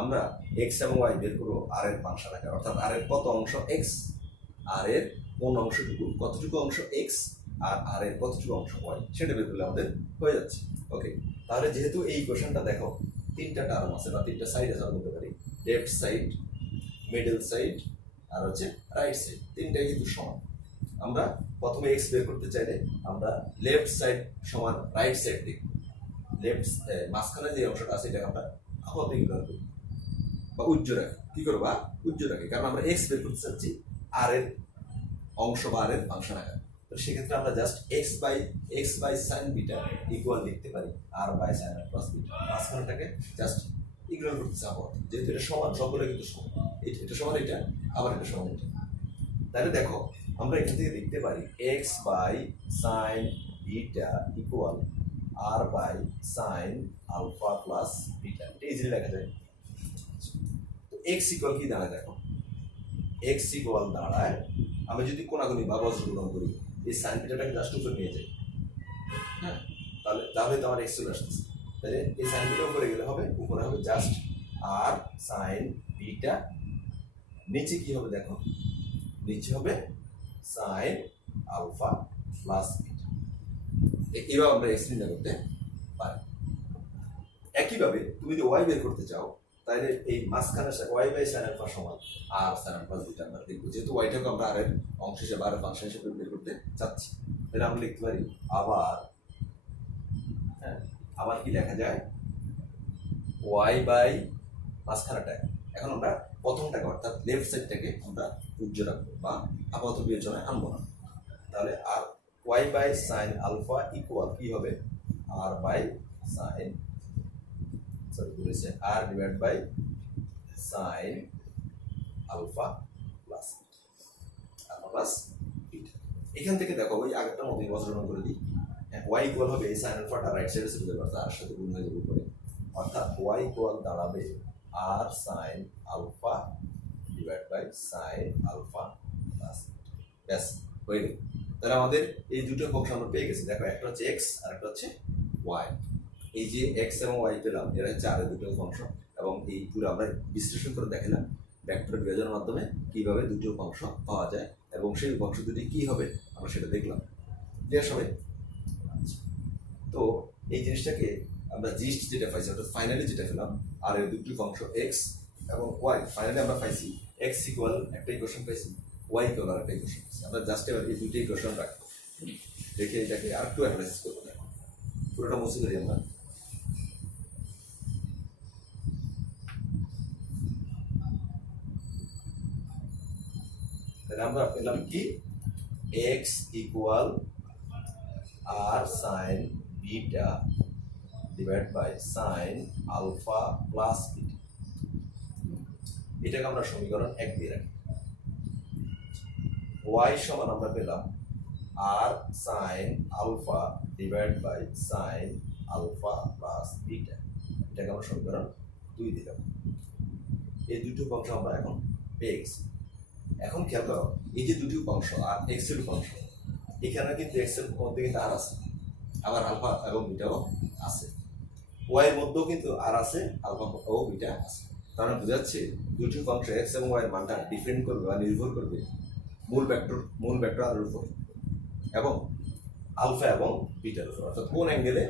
আমরা এক্স এবং ওয়াই বের করবো আর এর ফাংশন আকারে, অর্থাৎ আর এর কত অংশ এক্স, আর এর কোন অংশটুকু, কতটুকু অংশ এক্স আর আর এর কতটুকু অংশ ওয়াই, সেটা বের করলে আমাদের হয়ে যাচ্ছে। ওকে, তাহলে যেহেতু এই কোশ্চেনটা দেখো তিনটা টার্ম আছে বা তিনটা সাইড আছে, আমরা বলতে পারি লেফট সাইড, মিডল সাইড আর হচ্ছে রাইট সাইড, তিনটাই কিন্তু সমান। আমরা প্রথমে এক্স বের করতে চাইলে আমরা লেফট সাইড সমান রাইট সাইড দেখব, লেফট মাঝখানে যে অংশটা আছে এটাকে আমরা আপাতত ইগনোর করি বা উজ্জ্ব রাখি। কি করবো, উজ্জ্ব রাখি, কারণ আমরা এক্স বের করতে চাচ্ছি আর এর অংশ বা আর এর ফাংশন আকার। তো সেক্ষেত্রে আমরা just X by sine beta equal লিখতে পারি আর বাই সাইন আর প্লাস বিটা, মাঝখানটাকে জাস্ট ইগনোর করতে চাবো, যেহেতু এটা সমান, সবগুলো কিন্তু সমান, এটা সমান এটা, আবার এটা সমান এটা। তাহলে দেখো আমরা এখান থেকে লিখতে পারি X by sine beta equal R by sine alpha plus beta, এটা ইজিলি লেখা যায়। তো এক্স ইকুয়াল কি দাঁড়ায়, দেখো এক্স ইকুয়াল দাঁড়ায়, আমি যদি কোনাগুনি বা বজ্রগুণন করি, এই সাইন বিটাটাকে জাস্ট উপরে নিয়ে যাই, হ্যাঁ, তাহলে তো আমার এক্স চলে আসতেছে। তাহলে এই সাইন বিটা উপরে গেলে হবে, উপরে হবে জাস্ট আর সাইন বিটা, নিচে কি হবে দেখো, নিচে হবে সাইন আলফা প্লাস বিটা। এবার আমরা এক্স নির্ণয় করতে পারি। একইভাবে তুমি যদি ওয়াই বের করতে চাও, তাহলে এই মাঝখানে ওয়াই বাই সাইন আলফা সমান আর সাইন আলফা বিটা আমরা দেখবো, যেহেতু ওয়াইটাকে আমরা আর এর অংশ হিসেবে আর ফাংশন হিসেবে বের করতে চাচ্ছি, তাহলে আমরা লিখতে পারি আবার, হ্যাঁ, আবার কি লেখা যায়, ওয়াই বাই মাঝখানেটা। এখন আমরা প্রথমটাকে অর্থাৎ লেফট সাইডটাকে আমরা উজ্জ্ব রাখবো বা আপাতত বিবেচনায় আনবো না। তাহলে আর Y by sine alpha equal কি হবে, আর বাই সাইন, সরি বলেছে R divide by sine alpha plus plus beta. এখান থেকে দেখো ওই আগেরটার মতোই বজ্রগণ করে দিই, ওয়াই ইকুয়াল হবে এই সাইন আলফাটা রাইট সাইডে চলে যাবে, তার সাথে গুণ হয়ে যাবে উপরে, অর্থাৎ ওয়াই ইকুয়াল দাঁড়াবে R sine alpha divide by sine alpha plus, ব্যাস হয়ে গেল। তাহলে আমাদের এই দুটো ফাংশন আমরা পেয়ে গেছি। দেখো একটা হচ্ছে এক্স আর একটা হচ্ছে ওয়াই। এই যে এক্স এবং ওয়াই পেলাম, এরা হচ্ছে আর দুটো ফাংশন, এবং এই পুরো আমরা বিশ্লেষণ করে দেখালাম ভেক্টর বিভাজনের মাধ্যমে কিভাবে দুটো ফাংশন পাওয়া যায়, এবং সেই উপাংশ দুটি কি হবে আমরা সেটা দেখলাম। ক্লিয়ার সবাই? তো এই জিনিসটাকে আমরা জিস্ট যেটা পাইছি, অর্থাৎ ফাইনালি যেটা পেলাম আর এর দুটি ফাংশন এক্স এবং ওয়াই, ফাইনালি আমরা পাইছি এক্স ইকুয়াল একটা ইকুয়েশন পাইছি, ওয়াই ইকুয়াল আর একটা ইকুয়েশন পাইছি। আমরা জাস্ট এবার এই দুটি ইকুয়েশন রাখবো, রেখে এটাকে আর একটু অ্যানালাইসিস করবো, পুরোটা মুছে করি আমরা। তাহলে আমরা পেলাম কি, X equal R sine beta divide by sine alpha plus beta, এটাকে আমরা সমীকরণ 1 দিয়ে রাখি। ওয়াই সমান আমরা পেলাম R sine alpha divide by sine alpha plus beta, এটাকে আমরা সমীকরণ 2 দিলাম। এই দুটো অংশ আমরা এখন পেয়ে গেছি। এখন খেয়াল করো, এই যে দুটি অংশ আর এক্স এর অংশ, এখানে কিন্তু এক্স এর মধ্যে কিন্তু আর আছে, আবার আলফা এবং বিটাও আছে, ওয়াই এর মধ্যেও কিন্তু আর আছে, আলফা ও বিটা আছে। তার মানে বোঝাচ্ছে দুটি অংশ এক্স এবং ওয়াই এর মানটা ডিপেন্ড করবে বা নির্ভর করবে মূল ভেক্টর আর উপর, এবং আলফা এবং বিটার উপর, অর্থাৎ কোন অ্যাঙ্গেলে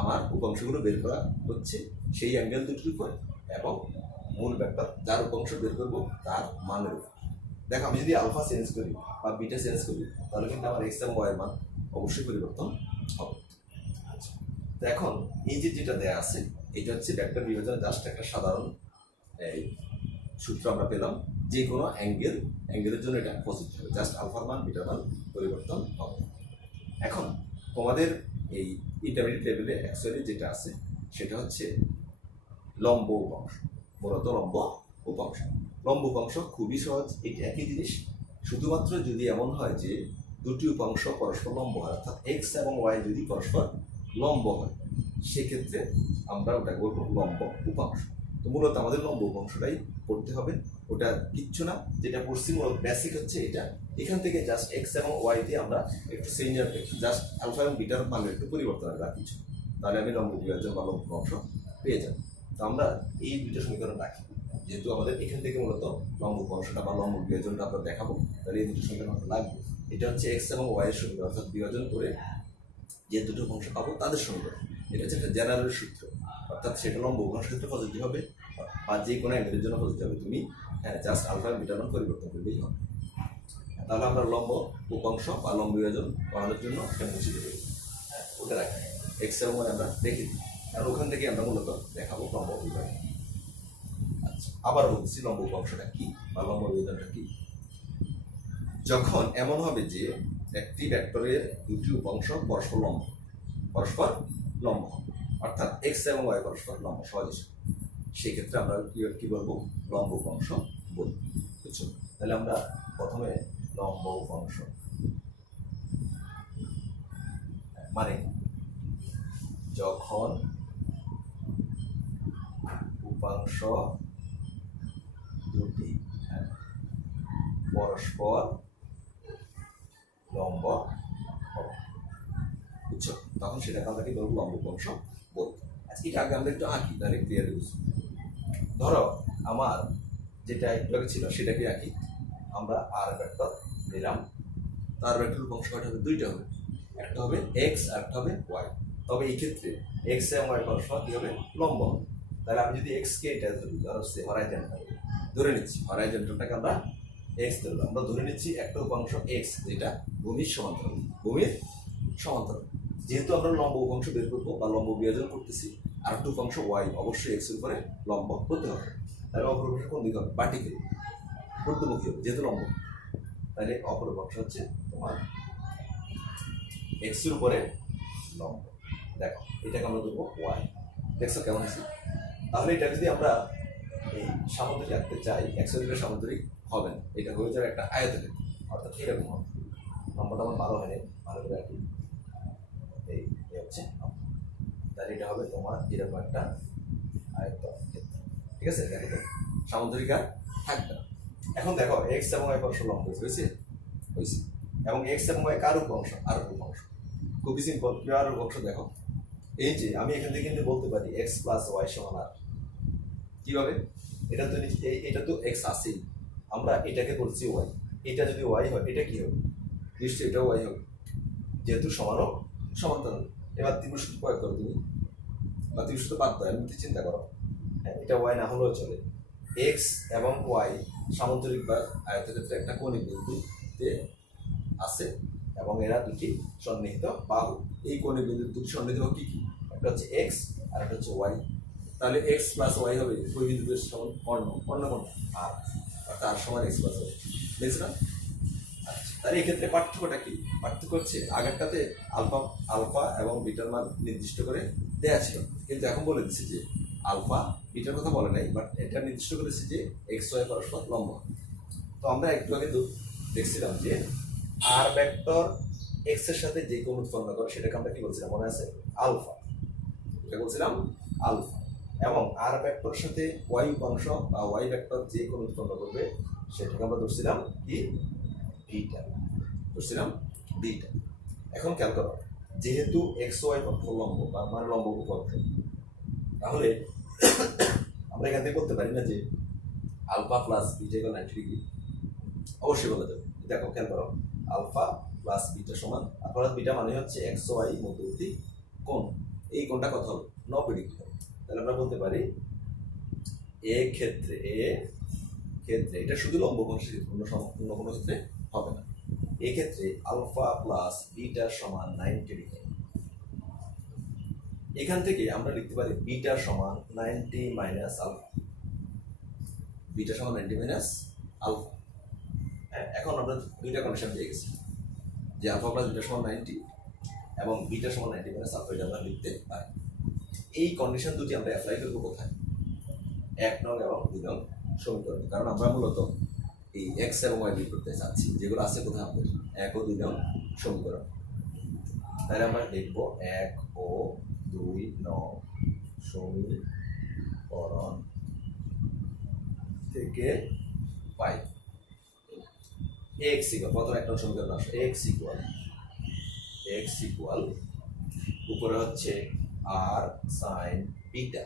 আমার উপাংশগুলো বের করা হচ্ছে সেই অ্যাঙ্গেল দুটির উপর, এবং মূল ভেক্টর যার উপাংশ বের করবো তার মানের উপর। দেখো আমি যদি আলফা চেঞ্জ করি বা বিটা চেঞ্জ করি, তাহলে কিন্তু আমার এক্স এবং ওয়াই এর মান অবশ্যই পরিবর্তন হবে। আচ্ছা, তো এখন এই যে যেটা দেয়া আছে, এটা হচ্ছে ভেক্টর বিভাজনের জাস্ট একটা সাধারণ এই সূত্র আমরা পেলাম, যে কোনো অ্যাঙ্গেলের জন্য এটা পজিটিভ হবে, জাস্ট আলফার মান বিটার মান পরিবর্তন হবে। এখন তোমাদের এই ইন্টারমিডিয়েট লেভেলে অ্যাকচুয়ালি যেটা আছে সেটা হচ্ছে লম্ব উপাংশ, মূলত লম্ব উপাংশ। লম্ব উপাংশ খুবই সহজ, এটা একই জিনিস, শুধুমাত্র যদি এমন হয় যে দুটি উপাংশ পরস্পর লম্ব হয়, অর্থাৎ এক্স এবং ওয়াই যদি পরস্পর লম্ব হয়, সেক্ষেত্রে আমরা ওটা বলবো লম্ব উপাংশ। তো মূলত আমাদের লম্ব উপাংশটাই পড়তে হবে, ওটা কিচ্ছু না, যেটা পড়ছি মূলত বেসিক হচ্ছে এটা। এখান থেকে জাস্ট এক্স এবং ওয়াই দিয়ে আমরা একটু চেঞ্জার জাস্ট আলফা এবং বিটার মান একটু পরিবর্তন হবে আর কিছু, তাহলে আমি লম্ব বিভাজন বা লম্ব উপাংশ পেয়ে যাব। তো আমরা এই দুইটা সমীকরণ রাখি, যেহেতু আমাদের এখান থেকে মূলত লম্ব উপাংশটা বা লম্ব বিভাজনটা আমরা দেখাবো, তাহলে এই দুটো সমীকরণ আমাদের লাগবে। এটা হচ্ছে এক্স এবং ওয়াই এর সমীকরণ, অর্থাৎ বিভাজন করে যে দুটো উপাংশ পাবো তাদের সমীকরণ। এটা হচ্ছে একটা জেনারেল সূত্র, অর্থাৎ সেটা লম্ব উপাংশ ক্ষেত্রে পজিটিভ হবে বা যে কোনো অ্যাঙ্গেলের জন্য পজিটিভ হবে। তুমি জাস্ট আলফা বিটা মান পরিবর্তন করলেই হবে। তাহলে আমরা লম্ব উপাংশ বা লম্ব বিভাজন করানোর জন্য এখানে মুছে দেবো, ওটা রাখি এক্স এবং ওয়াই আমরা দেখে দিই, আর ওখান থেকে আমরা মূলত দেখাবো লম্ব বিভাজন। আচ্ছা, আবার বলছি লম্ব উপাংশটা কি বা লম্ব বিভাজনটা কি। যখন এমন হবে যে একটি ভেক্টরের দুটি উপাংশ পরস্পর লম্ব, অর্থাৎ এক্স এবং ওয়াই পরস্পর লম্ব সহজে, সেক্ষেত্রে আমরা কি বলবো লম্ব উপাংশ বলবো, বুঝছো? তাহলে আমরা প্রথমে লম্ব উপাংশ মানে যখন উপাংশ দুটি পরস্পর লম্ব হবে, বুঝছো? তখন সেটাকে আমরা কি বলবো লম্ব উপাংশ বলবো। আচ্ছা, এটা আগে আমরা একটু আঁকি, তাহলে ক্লিয়ার বুঝবো। ধরো আমার যেটা একটু আগে ছিল সেটাকে আঁকি, আমরা আর ভেক্টর নিলাম, তার ভেক্টর উপাংশ কয়টা হবে? দুইটা হবে, একটা হবে এক্স আর একটা হবে ওয়াই। তবে এই ক্ষেত্রে এক্স এবং ওয়াই পরস্পর কি হবে? লম্ব হবে। তাহলে আমি যদি এক্স কে এটা ধরি, ধরো সে হরাইজন্টাল ধরে নিচ্ছি, হরাইজন্টালটাকে আমরা এক্স ধরলাম, আমরা ধরে নিচ্ছি একটা উপাংশ এক্স যেটা ভূমির সমান্তরাল। যেহেতু আমরা লম্ব উপাংশ বের করবো বা লম্ব বিভাজন করতেছি, আর একটা উপাংশ ওয়াই অবশ্যই এক্স এর উপরে লম্ব হতে হবে। তাহলে অপর উপাংশ কোন দিকে হবে? বাটিকে ঊর্ধ্বমুখী হবে, যেহেতু লম্ব। তাহলে অপর উপাংশ হচ্ছে তোমার এক্স এর উপরে লম্ব। দেখো এটাকে আমরা ধরবো ওয়াই, দেখছো কেমন আছে? তাহলে এটা যদি আমরা এই সামুদ্রিক আঁকতে চাই, এক্স এর উপরে সামুদ্রিক হবে না, এটা হয়ে যাবে একটা আয়তক্ষেত্র, অর্থাৎ এরকম হবে। লম্বটা আমার ভালো হয়নি, ভালো করে আঁকি, এই হচ্ছে তাহলে এটা হবে তোমার এরকম একটা আয়তক্ষেত্র, ঠিক আছে? দেখো তো সামুদ্রিক আর থাকবে না। এখন দেখো এক্স এবং ওয়াই পরস্পর লম্ব হয়েছে, এবং এক্স এবং ওয়াই কার উপাংশ? আর উপাংশ। খুবই সিম্পল, কি আর উপাংশ? দেখো এই যে আমি এখান থেকে কিন্তু বলতে পারি এক্স প্লাস ওয়াই সমান আর। কিভাবে? এটা তো এটা তো এক্স আছেই, আমরা এটাকে বলছি ওয়াই, এটা যদি ওয়াই হয় এটা কি হবে? নিশ্চয়ই এটা ওয়াই হবে, যেহেতু সমান্তরাল। এবার ত্রিভুজ সূত্র প্রয়োগ করো তুমি, বা ত্রিভুজ সূত্র বাদ দাও, এমনি চিন্তা করো, এটা ওয়াই না হলেও চলে। এক্স এবং ওয়াই সামুদ্রিক বা আয়তক্ষেত্রে একটা কৌণিক বিন্দুতে আছে, এবং এরা দুটি সন্নিহিত বাহু। এই কৌণিক বিন্দু দুটি সন্নিহিত বাহু কি কি? একটা হচ্ছে এক্স আর একটা হচ্ছে ওয়াই। তাহলে এক্স প্লাস ওয়াই হবে ওই বিন্দুদের সমান কর্ণ কোনটা? আর, অর্থাৎ আর সমান এক্স প্লাস ওয়াই, বুঝলেন? আচ্ছা, তাহলে এক্ষেত্রে পার্থক্যটা কি? পার্থক্য হচ্ছে আগেরটাতে আলফা এবং বিটার মান নির্দিষ্ট করে দেয়া ছিল, কিন্তু এখন বলে দিচ্ছে যে আলফা বিটার কথা বলে নাই, বাট এটা নির্দিষ্ট করেছে যে এক্স ওয়াই পরস্পর লম্ব। তো আমরা একটু আগে দেখছিলাম যে আর ভেক্টর এক্স এর সাথে যে কোণ উৎপন্ন করে সেটাকে আমরা কি বলছিলাম মনে আছে? আলফা। এটা বলছিলাম আলফা। এবং আর ভেক্টর সাথে ওয়াই উপাংশ বা ওয়াই ভেক্টর যে কোণ উৎপন্ন করবে সেটাকে আমরা ধরছিলাম কি? বিটা। ধরছিলাম বিটা। এখন খেয়াল করো, যেহেতু এক্স ওয়াই লম্ব বা মানে লম্ব উপাংশ, তাহলে আমরা এখান থেকে বলতে পারি না যে alpha plus beta equal 90 degree? অবশ্যই বলা যাবে। দেখো খেয়াল করো, আলফা প্লাস বিটা সমান, প্লাস বিটা মানে হচ্ছে এক্স ওয়াই মধ্যবর্তী কোণ, এই কোণটা কত হবে? 90 ডিগ্রি হবে। তাহলে আমরা বলতে পারি এ ক্ষেত্রে এটা শুধু লম্ব কোণের অন্য কোনো ক্ষেত্রে হবে না। এক্ষেত্রে আলফা প্লাস বিটা সমান 90 ডিগ্রি। এখান থেকে আমরা লিখতে পারি বিটা সমান 90 মাইনাস আলফা। বিটা সমান 90 মাইনাস আলফা। এখন আমরা দুইটা কন্ডিশন পেয়ে গেছি, যে আলফা প্লাস বিটা সমান 90 এবং বিটা সমান 90 মাইনাস আলফা, এটা আমরা লিখতে পারি। এই কন্ডিশন দুটি আমরা অ্যাপ্লাই করবো কোথায়? 1 নং এবং 2 নং সমীকরণ। কারণ আমরা মূলত এই এক্স এবং ওয়াই বের করতে চাচ্ছি, যেগুলো আছে কোথায় আমাদের 1 ও 2 নং সমীকরণ। তাহলে আমরা লিখব 1 ও 2 নং সমীকরণ থেকে পাই এক্স ইকুয়াল, প্রথম একটা সমীকরণ আসে এক্স ইকুয়াল উপরে হচ্ছে আর সাইন বিটা,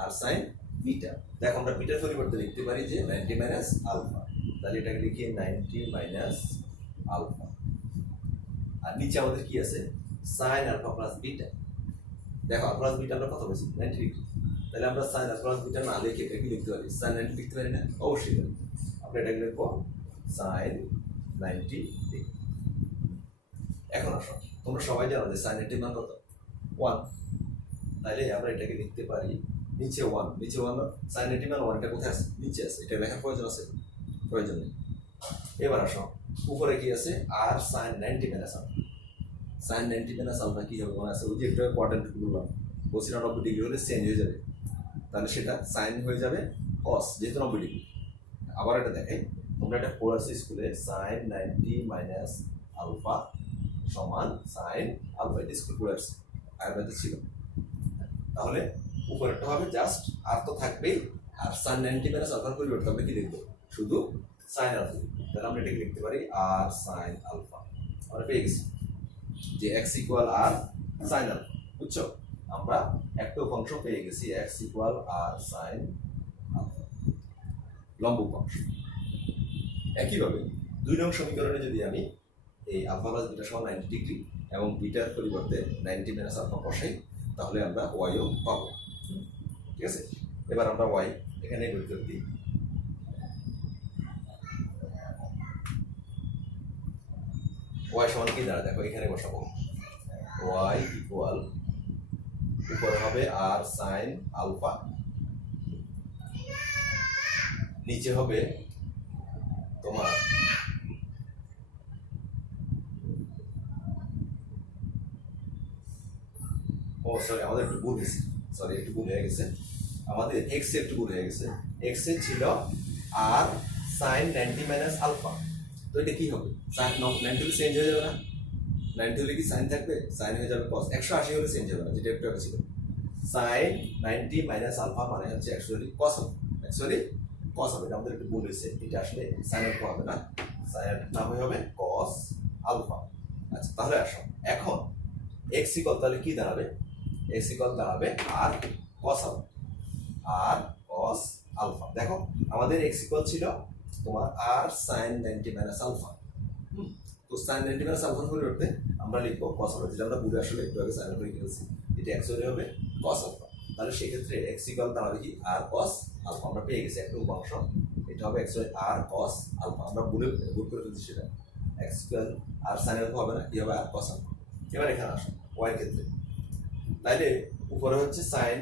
আর সাইন বিটা। দেখো আমরা বিটার পরিবর্তে লিখতে পারি যে 90 মাইনাস আলফা, তাহলে এটাকে লিখি 90 মাইনাস আলফা। আর নিচে আমাদের কি আছে সাইন আলফা প্লাস বিটা। দেখো আলফা প্লাস বিটা আমরা কত পেয়েছি 90 ডিগ্রি, তাহলে আমরা সাইন আলফা প্লাস বিটা না লিখে এটা কি লিখতে পারি সাইন 90 লিখতে পারি না? অবশ্যই পারি। আমরা এটাকে লিখবো সাইন 90 ডিগ্রি। এখন আসো, তোমরা সবাই জানো যে সাইন 90 মান কত 1, তাহলে আমরা এটাকে লিখতে পারি নিচে 1, নিচে 1 সাইন 90 মান 1, এটা কোথায় আছে? নিচে আছে, এটা লেখার প্রয়োজন আছে? প্রয়োজন নেই। এবার আসো উপরে কি আছে R sine 90 minus alpha. Sine 90 minus alpha কি হবে মনে আছে? ওই যে একটা কোয়াড্রেন্ট বললাম 90 ডিগ্রি হলে চেঞ্জ হয়ে যাবে, তাহলে সেটা সাইন হয়ে যাবে কস, যেহেতু 90 ডিগ্রি। আবার এটা দেখাই, তোমরা এটা পড়াচ্ছি স্কুলে সাইন 90 মাইনাস আলফা সমান সাইন আলফা, এটা স্কুল পড়ে আসছে, আর ব্যাপারে ছিল। তাহলে উপরেরটা হবে জাস্ট আর তো থাকবেই, আর সাইন 90 মাইনাস আলফার পরিবর্তে আমরা কি লিখবো শুধু সাইন আলফা। তাহলে আমরা এটাকে লিখতে পারি আর সাইন আলফা। আমরা পেয়ে গেছি যে x equal R sine alpha, বুঝছো? আমরা একটা উপাংশ পেয়ে গেছি x equal R sine alpha, লম্ব উপাংশ। একইভাবে 2 নং সমীকরণে যদি আমি এই আলফা প্লাস বিটা সমান 90 ডিগ্রি এবং বিটার পরিবর্তে 90 মাইনাস আলফা বসাই, তাহলে আমরা ওয়াইও পাবো। ঠিক আছে, এবার আমরা ওয়াই এখানে বের করে দিই। ওয়াই সমান কি দাঁড়ায় দেখো, এখানে বসাবো ওয়াই ইকুয়াল উপরে হবে আর সাইন আলফা, নিচে হবে তোমার সরি আমাদের একটু ভুল হয়েছে, একটু ভুল হয়ে গেছে, আমাদের এক্স একটু ভুল হয়ে গেছে। এক্স এ ছিল আর সাইন 90 মাইনাস আলফা, তো এটা কি হবে সাইন 90 চেঞ্জ হয়ে যাবে না? 90 হলে কি সাইন থাকবে? সাইন হয়ে যাবে কস। 180 হলে চেঞ্জ হবে না, যেটা একটু ছিল। সাইন 90 মাইনাস আলফা মানে হচ্ছে অ্যাকচুয়ালি কস হবে, এটা আমাদের একটু ভুল হয়েছে, এটা আসলে সাইন আলফা হবে না, সাইন নাম হবে কস আলফা। আচ্ছা তাহলে আসো এখন এক্স ইকুয়াল তাহলে কি দাঁড়াবে? এক্স ইকুয়াল দাঁড়াবে আর কস আলফা, আর কস আলফা। দেখো আমাদের এক্স ইকুয়াল ছিল তোমার আর সাইন 90 মাইনাস আলফা, তো সাইন 90 মাইনাস আলফার পরিবর্তে আমরা লিখবো কস আলফা, যেটা আমরা বুঝে আসলে একটু আগে সাইন আলফা লিখেছি, এটা অ্যাকচুয়ালি হবে কস আলফা। তাহলে সেক্ষেত্রে এক্স ইকুয়াল দাঁড়াবে কি আর কস আলফা। আমরা পেয়ে গেছি একটা উপাংশ, এটা হবে অ্যাকচুয়ালি আর কস আলফা। আমরা ভুল করে ফেলছি সেটা, x equal R sine alpha হবে না, কি হবে আর কস আলফা। এবার এখানে আসো ওয়াই ক্ষেত্রে, তাইলে উপরে হচ্ছে সাইন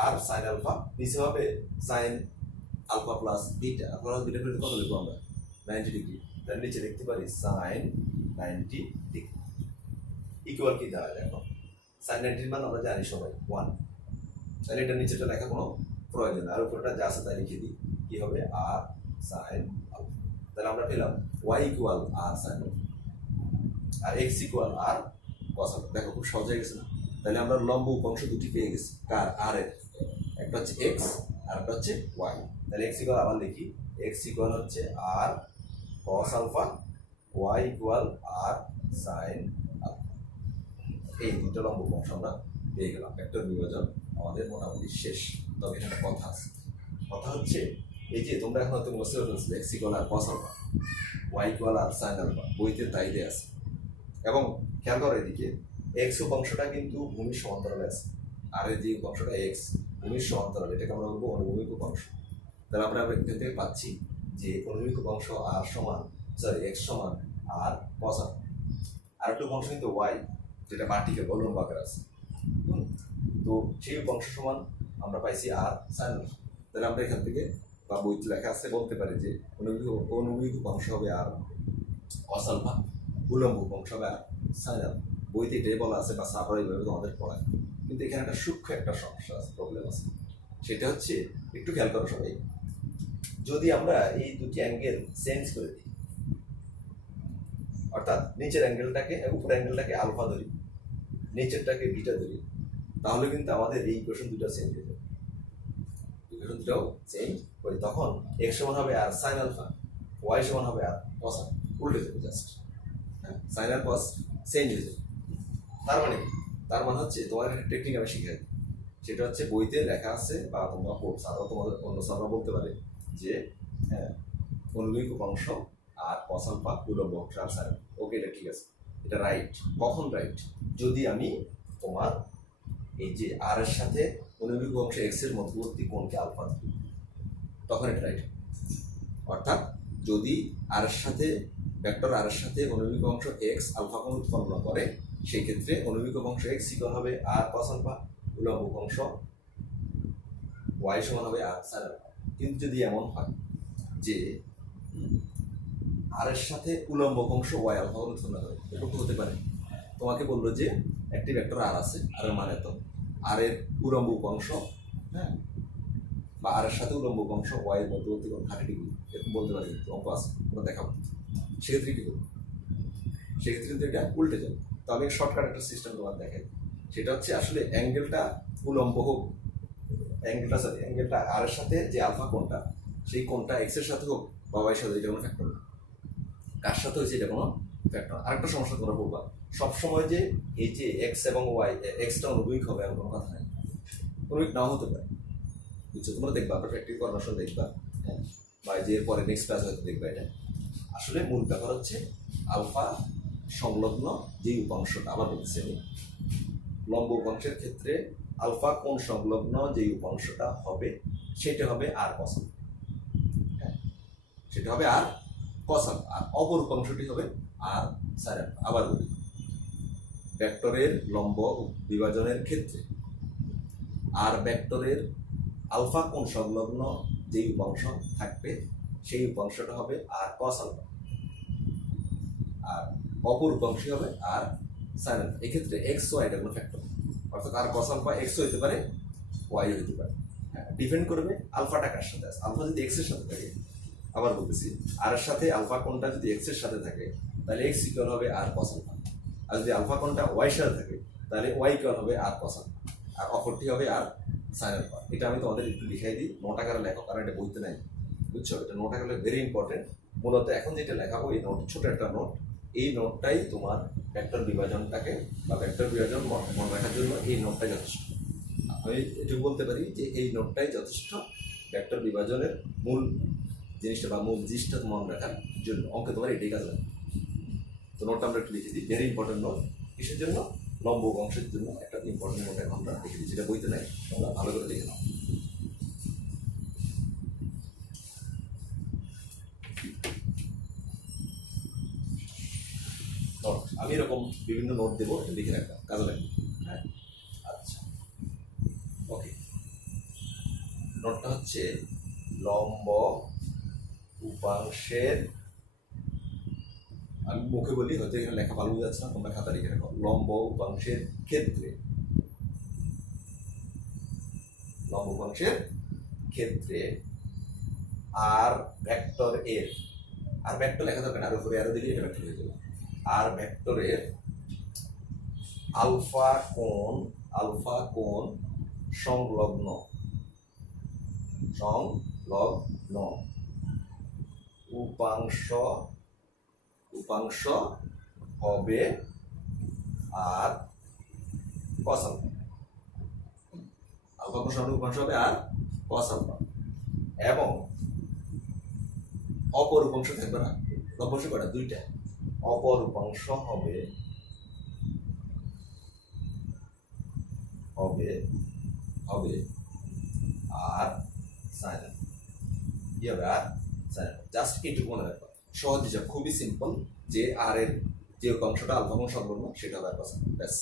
আর সাইন আলফা, নিচে হবে sine alpha plus beta. Alpha plus beta করে কত লিখবো আমরা 90 ডিগ্রি, তাহলে নিচে লিখতে পারি সাইন 90 ডিগ্রি ইকুয়াল কি দাঁড়ায় দেখো, সাইন 90 মান আমরা জানি সবাই 1, তাহলে এটা নিচেটা লেখা কোনো প্রয়োজন, আর উপরটা যা আছে তাই লিখে দিই, কি হবে আর সাইন আলফা। তাহলে আমরা পেলাম Y equal R sine alpha আর এক্স ইকুয়াল আর কস আলফা। দেখো খুব সহজ হয়ে গেছে না? তাহলে আমরা লম্ব উপাংশ দুটি পেয়ে গেছি, কার আর এর, একটা হচ্ছে এক্স আর একটা হচ্ছে ওয়াই। তাহলে এক্স ইকুয়াল আবার লিখি, এক্স ইকুয়াল হচ্ছে আর cos alpha, Y equal R sine alpha. এই দুটো লম্ব উপাংশ আমরা পেয়ে গেলাম। ভেক্টর বিভাজন আমাদের মোটামুটি শেষ। তবে এখানে কথা আছে, কথা হচ্ছে এই যে তোমরা এখন হয়তো বুঝতে পারছিলে এক্স ইকুয়াল আর cos alpha, Y equal R sine alpha, বইতে তাই দেয়া আছে। এবং খেয়াল করো এদিকে এক্স উপাংশটা কিন্তু ভূমির সমান্তরালে আছে, আর এই যে উপাংশটা এক্স ভূমির সমান্তরালে, এটাকে আমরা বলবো অনুভূমিক উপাংশ। তাহলে আমরা এখান থেকে পাচ্ছি যে অনুভূমিক উপাংশ আর সমান এক্স সমান আর কস আলফা। আর একটা উপাংশ কিন্তু ওয়াই, যেটা মাটিকে বলুন বাঁকের আছে, তো সেই উপাংশ সমান আমরা পাইছি আর সাইন আলফা। তাহলে আমরা এখান থেকে বা বইতে লেখা আছে বলতে পারি যে অনুভূমিক উপাংশ হবে আর কস আলফা, উলম্ব উপাংশ হবে আর সাইন আলফা। বইতে এটাই বলা আছে বা সাবরা এইভাবে তোমাদের পড়ায়, কিন্তু এখানে একটা সূক্ষ্ম একটা সমস্যা আছে, প্রবলেম আছে। সেটা হচ্ছে একটু খেয়াল করো সবাই, যদি আমরা এই দুটি অ্যাঙ্গেল চেঞ্জ করে দিই, অর্থাৎ নিচের অ্যাঙ্গেলটাকে উপরের অ্যাঙ্গেলটাকে আলফা ধরি, নিচেরটাকে বিটা ধরি, তাহলে কিন্তু আমাদের এই ইকুয়েশন দুটো চেঞ্জ হয়ে যাবে। ইকুয়েশন দুটাও চেঞ্জ করি, তখন এক্স সমান হবে আর সাইন আলফা, ওয়াই সমান হবে আর কস আলফা, উল্টে যাবে জাস্ট। হ্যাঁ, সাইন আর কস চেঞ্জ হয়ে যাবে। তার মানে কি? তার মানে হচ্ছে তোমার একটা টেকনিক আমি শিখাই, সেটা হচ্ছে বইতে লেখা আছে বা তোমরা স্যারও তোমাদের অন্য স্যাররা বলতে পারে যে হ্যাঁ অনুভূমিক উপাংশ আর কস আলফা উলম্ব অংশ আর সাইন। ওকে, এটা ঠিক আছে, এটা রাইট। কখন রাইট? যদি আমি তোমার এই যে আর এর সাথে অনুভূমিক অংশ এক্স এর মধ্যবর্তী কোণকে আলফা ধরি, তখন এটা রাইট। অর্থাৎ যদি আর এর সাথে ভেক্টর আর এর সাথে অনুভূমিক অংশ এক্স আলফা কোণ উৎপন্ন করে, সেই ক্ষেত্রে অনুভূমিক অংশ এক্স ইকুয়াল হবে আর কস আলফা, উলম্ব অংশ ওয়াই সমান হবে আর সাইন আলফা। কিন্তু যদি এমন হয় যে আর এর সাথে উলম্ব অংশ ওয়াই আলফা কোণ উৎপন্ন করে, এরকম হতে পারে। তোমাকে বললো যে একটি ভেক্টর আর আছে, আর এর মানে তো আর এর উলম্ব অংশ, হ্যাঁ, বা আর এর সাথে উলম্ব অংশ ওয়াই এর মধ্যবর্তী কোণ 30 ডিগ্রি, এরকম বলতে পারি। কিন্তু অঙ্ক আছে, ওটা দেখাবো। সেক্ষেত্রে কি করবো? সেক্ষেত্রে কিন্তু এটা উল্টে যাবে। তো আমি শর্টকাট একটা সিস্টেম তোমার দেখাই, সেটা হচ্ছে আসলে অ্যাঙ্গেলটা উলম্ব হোক, অ্যাঙ্গেলটা আর এর সাথে যে আলফা কোণটা, সেই কোণটা এক্স এর সাথে হোক বা ওয়াই এর সাথে, এটা কোনো ফ্যাক্টর না। কার সাথে হয়েছে এটা কোনো ফ্যাক্টর। আরেকটা সমস্যা তোমরা বলবা, সবসময় যে এই যে এক্স এবং ওয়াই, এক্সটা অনুভূমিক হবে এমন কোনো কথা নেই, অনুভূমিক নাও হতে পারে। বুঝছো? তোমরা দেখবা, আমরা প্র্যাকটিস করার সময় দেখবা, হ্যাঁ, বা যে পরে নেক্সট ক্লাস হয়তো দেখবা। এটা আসলে মূল ব্যাপার হচ্ছে আলফা সংলগ্ন যেই উপাংশটা, আবার বলতেছি আমি, লম্ব উপাংশের ক্ষেত্রে আলফা কোণ সংলগ্ন যেই উপাংশটা হবে সেটা হবে আর কস আলফা। হ্যাঁ, সেটা হবে আর কস আলফা, আর অপর উপাংশটি হবে আর সাইন আলফা। আবার বলি, ভেক্টরের লম্ব বিভাজনের ক্ষেত্রে আর ভেক্টরের আলফা কোণ সংলগ্ন যেই উপাংশ থাকবে সেই উপাংশটা হবে আর কস আলফা, আর অপর উপাংশই হবে আর সাইন আলফা। এক্ষেত্রে এক্স ওয়াই এটা কোনো ফ্যাক্টর, অর্থাৎ আর কস আলফা এক্স হইতে পারে, ওয়াই হইতে পারে। হ্যাঁ, ডিপেন্ড করবে আলফাটা কার সাথে আছে। আলফা যদি এক্স এর সাথে থাকে, আবার বলতেছি, আর এর সাথে আলফা কোণটা যদি এক্স এর সাথে থাকে, তাহলে এক্স ইকুয়াল হবে আর কস আলফা। আর যদি আলফা কোণটা ওয়াই এর সাথে থাকে, তাহলে ওয়াই ইকুয়াল হবে আর কস আলফা, আর অপরটি হবে আর সাইন আলফা। এটা আমি তোমাদের একটু লিখাই দিই, নোট আকারে লেখো, কারণ এটা বইতে নাই। বুঝছো? এটা নোট আকারে ভেরি ইম্পর্টেন্ট। মূলত এখন যেটা লেখাবো এই নোট, ছোট একটা নোট, এই নোটটাই তোমার ভেক্টর বিভাজনটাকে বা ভেক্টর বিভাজন মনে রাখার জন্য এই নোটটাই যথেষ্ট। আমি এটুকু বলতে পারি যে এই নোটটাই যথেষ্ট ভেক্টর বিভাজনের মূল জিনিসটা বা মূল জিনিসটা মনে রাখার জন্য। অঙ্কে তোমার এটাই কাজ লাগে। তো নোটটা আমরা একটু লিখে দিই, ভেরি ইম্পর্টেন্ট নোট। কিসের জন্য? লম্ব অংশের জন্য একটা ইম্পর্টেন্ট নোট এখন আমরা লিখে দিই, যেটা বইতে নাই, তোমরা ভালো করে লিখে নাও। নোট আমি এরকম বিভিন্ন নোট দেবো, এটা লিখে রাখলাম, কাজে লাগবে। হ্যাঁ, আচ্ছা, ওকে। নোটটা হচ্ছে লম্ব উপাংশের, আমি মুখে বলি, হয়তো এখানে লেখা ভালো বোঝা যাচ্ছে না, তোমরা খাতা লিখে রাখো। লম্ব উপাংশের ক্ষেত্রে, লম্ব উপাংশের ক্ষেত্রে আর ভেক্টর এর, আর ভেক্টর লেখা যাবে না, আর উপরে আরো দিলে এটা ভেক্টর হয়ে যাবে। আর ভেক্টরের আলফা কোণ সংলগ্ন উপাংশ হবে আর কস আলফা। আলফা কোণ সংলগ্ন উপাংশ হবে আর কস আলফা, এবং অপর উপাংশ থাকবে না। উপাংশ কটা? দুইটা। অপর উপাংশ হবে আর সাইন আলফা। কি হবে? আর সাইন আলফা। জাস্ট এইটুকু মনে রাখবা, সহজ হিসাব, খুবই সিম্পল, যে আর এর যে উপাংশটা আলফা কোণ সংলগ্ন সেটা হবে আর কস আলফা, ব্যাস।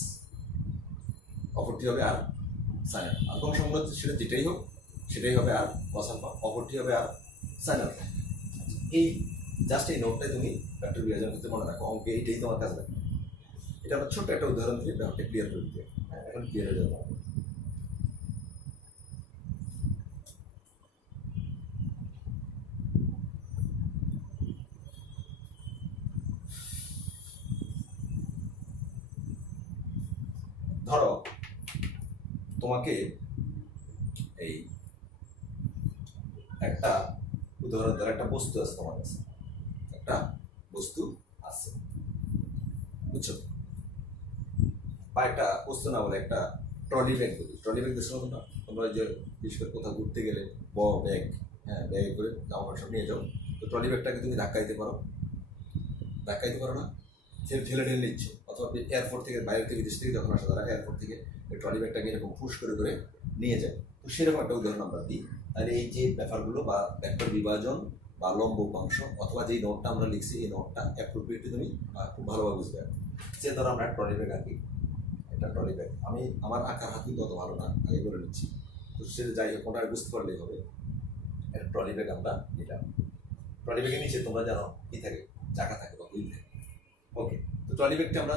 অপরটি হবে আর সাইন আলফা। আলফা কোণ সংলগ্ন সেটা যেটাই হোক সেটাই হবে আর কস আলফা, অপরটি হবে আর সাইন আলফা। এই জাস্ট এই নোটটাই তুমি ভেক্টর বিভাজন করতে মনে রাখো, অঙ্কে এইটাই তোমার কাজে লাগবে। এটা আমরা ছোট্ট একটা উদাহরণ দিয়ে ব্যাপারটা ক্লিয়ার করে দিতে। হ্যাঁ, এখন ক্লিয়ার হয়ে যাবে। তোমাকে এই একটা উদাহরণ দ্বারা একটা বস্তু আছে তোমার কাছে, একটা বস্তু আছে, বুঝছো? বা একটা বস্তু না বলে একটা ট্রলি ব্যাগ বলি। ট্রলি ব্যাগ দেখছো না তোমরা? যে বিশেষ করে কোথাও ঘুরতে গেলে বড় ব্যাগ, হ্যাঁ, ব্যাগে করে জামা কাপড় সব নিয়ে যাও, তো ট্রলি ব্যাগটাকে তুমি ধাক্কাইতে পারো না? ঠেলে ঠেলে নিচ্ছ, অথবা এয়ারপোর্ট থেকে, বাইরে থেকে, বিদেশ থেকে যখন আসে তারা এয়ারপোর্ট থেকে ওই ট্রলি ব্যাগটাকে এরকম ফুস করে নিয়ে যায়। তো সেরকম একটা উদাহরণ আমরা দিই। তাহলে এই যে ব্যাপারগুলো বা ব্যাপার বিভাজন বা লম্ব উপাংশ অথবা যেই নোটটা আমরা লিখছি এই নোটটা অ্যাপ্রোপ্রিয়েটলি তুমি খুব ভালোভাবে বুঝবে। যে ধরো আমরা ট্রলি ব্যাগ আঁকি, এটা ট্রলি ব্যাগ, আমি আমার আঁকার হাত কিন্তু অত ভালো না, আগে বলে নিচ্ছি। তো সে যাই হোক ওটা বুঝতে পারলেই হবে। একটা ট্রলি ব্যাগ আমরা নিলাম, ট্রলি ব্যাগের নিচে তোমরা জানো কি থাকে, চাকা থাকে বা হুইল থাকে। ওকে, তো ট্রলি ব্যাগটা আমরা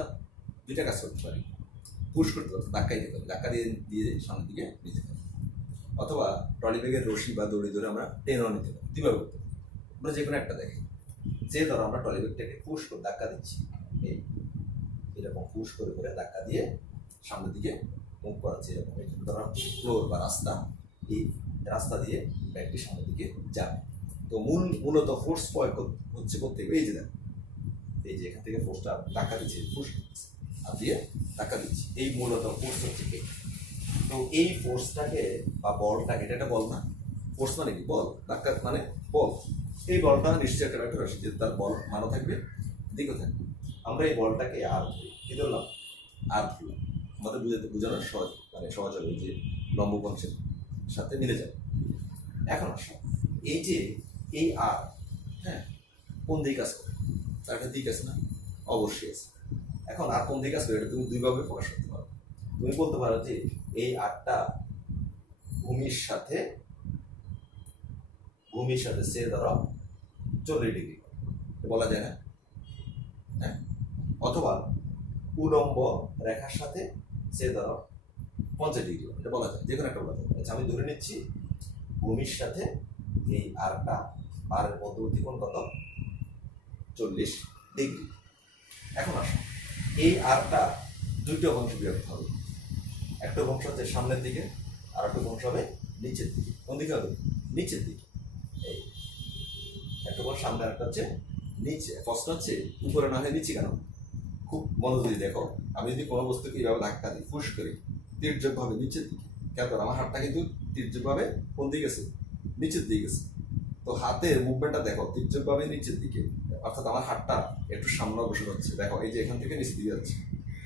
দুইটা কাজ করতে পারি। পুশ করতে পারি, ধাক্কাই দিতে পারি, ধাক্কা দিয়ে দিয়ে সামনের দিকে নিতে পারি, অথবা ট্রলি ব্যাগের রশি বা দড়ি ধরে আমরা টেনেও নিতে পারি। দুইভাবে করতে পারি, আমরা যে কোনো একটা দেখি। যে ধরো আমরা ট্রলি ব্যাগটাকে পুশ করে ধাক্কা দিচ্ছি, এই এরকম পুশ করে ধাক্কা দিয়ে সামনের দিকে মুভ করাচ্ছি, এরকম ধরো ফ্লোর বা রাস্তা, এই রাস্তা দিয়ে ব্যাগটি সামনের দিকে যাবে। তো মূলত ফোর্স প্রয়োগ হচ্ছে করতে এই যে এই যে এখান থেকে ফোর্সটা ধাক্কা দিচ্ছি, পুশ আর দিয়ে ধাক্কা দিচ্ছি, এই মূলত ফোর্স হচ্ছে এই। তো এই ফোর্সটাকে বা বলটাকে, এটা একটা বল না, ফোর্স মানে কি? বল, ধাক্কা মানে বল। এই বলটা নিশ্চয়ই একটা ভেক্টর রাশি, যে তার বল মানও থাকবে, দিকও থাকবে। আমরা এই বলটাকে আর কি ধরলাম? আর ধরলাম, আমাদের বোঝানোর সহজ, মানে সহজ হবে যে লম্ব উপাংশের সাথে মিলে যাবে। এখন আসো, এই যে এই আর, হ্যাঁ, কোন দিক আছে? তার একটা দিক আছে না? অবশ্যই আছে। এখন আর কোন দিক আছে এটা তুমি দুইভাবে প্রকাশ করতে পারো। তুমি বলতে পারো যে এই আরটা ভূমির সাথে সে ধরো 40 ডিগ্রি, বলা যায় না? হ্যাঁ, অথবা উলম্ব রেখার সাথে সে ধরো 50 ডিগ্রি, এটা বলা যায়, যে কোনো একটা বলা যায়। আচ্ছা, আমি ধরে নিচ্ছি ভূমির সাথে এই আরটা, আর মধ্যবর্তী কোণ কত? 40 ডিগ্রি। এখন আসো, এই আরটা দুইটা অংশ বিভক্ত হবে। একটা অংশ হচ্ছে সামনের দিকে, আর একটা অংশ হবে নিচের দিকে। কোন দিকে হবে? নিচের দিকে। এই একটা অংশ সামনে, একটা হচ্ছে নিচে। প্রশ্ন হচ্ছে উপরে না হয়ে নিচে কেন? খুব মনোযোগী দেখো, আমি যদি কোনো বস্তুকে এইভাবে ধাক্কা দিই, ফুস করি তির্যক ভাবে নিচের দিকে, কেন? আমার হাতটা কিন্তু তির্যক ভাবে কোন দিকে গেছে? নিচের দিকে গেছে। তো হাতের মুভমেন্টটা দেখো, তির্যক ভাবে নিচের দিকে, অর্থাৎ আমার হাতটা একটু সামনে অগ্রসর হচ্ছে। দেখো এই যে এখান থেকে নিচের দিকে যাচ্ছে,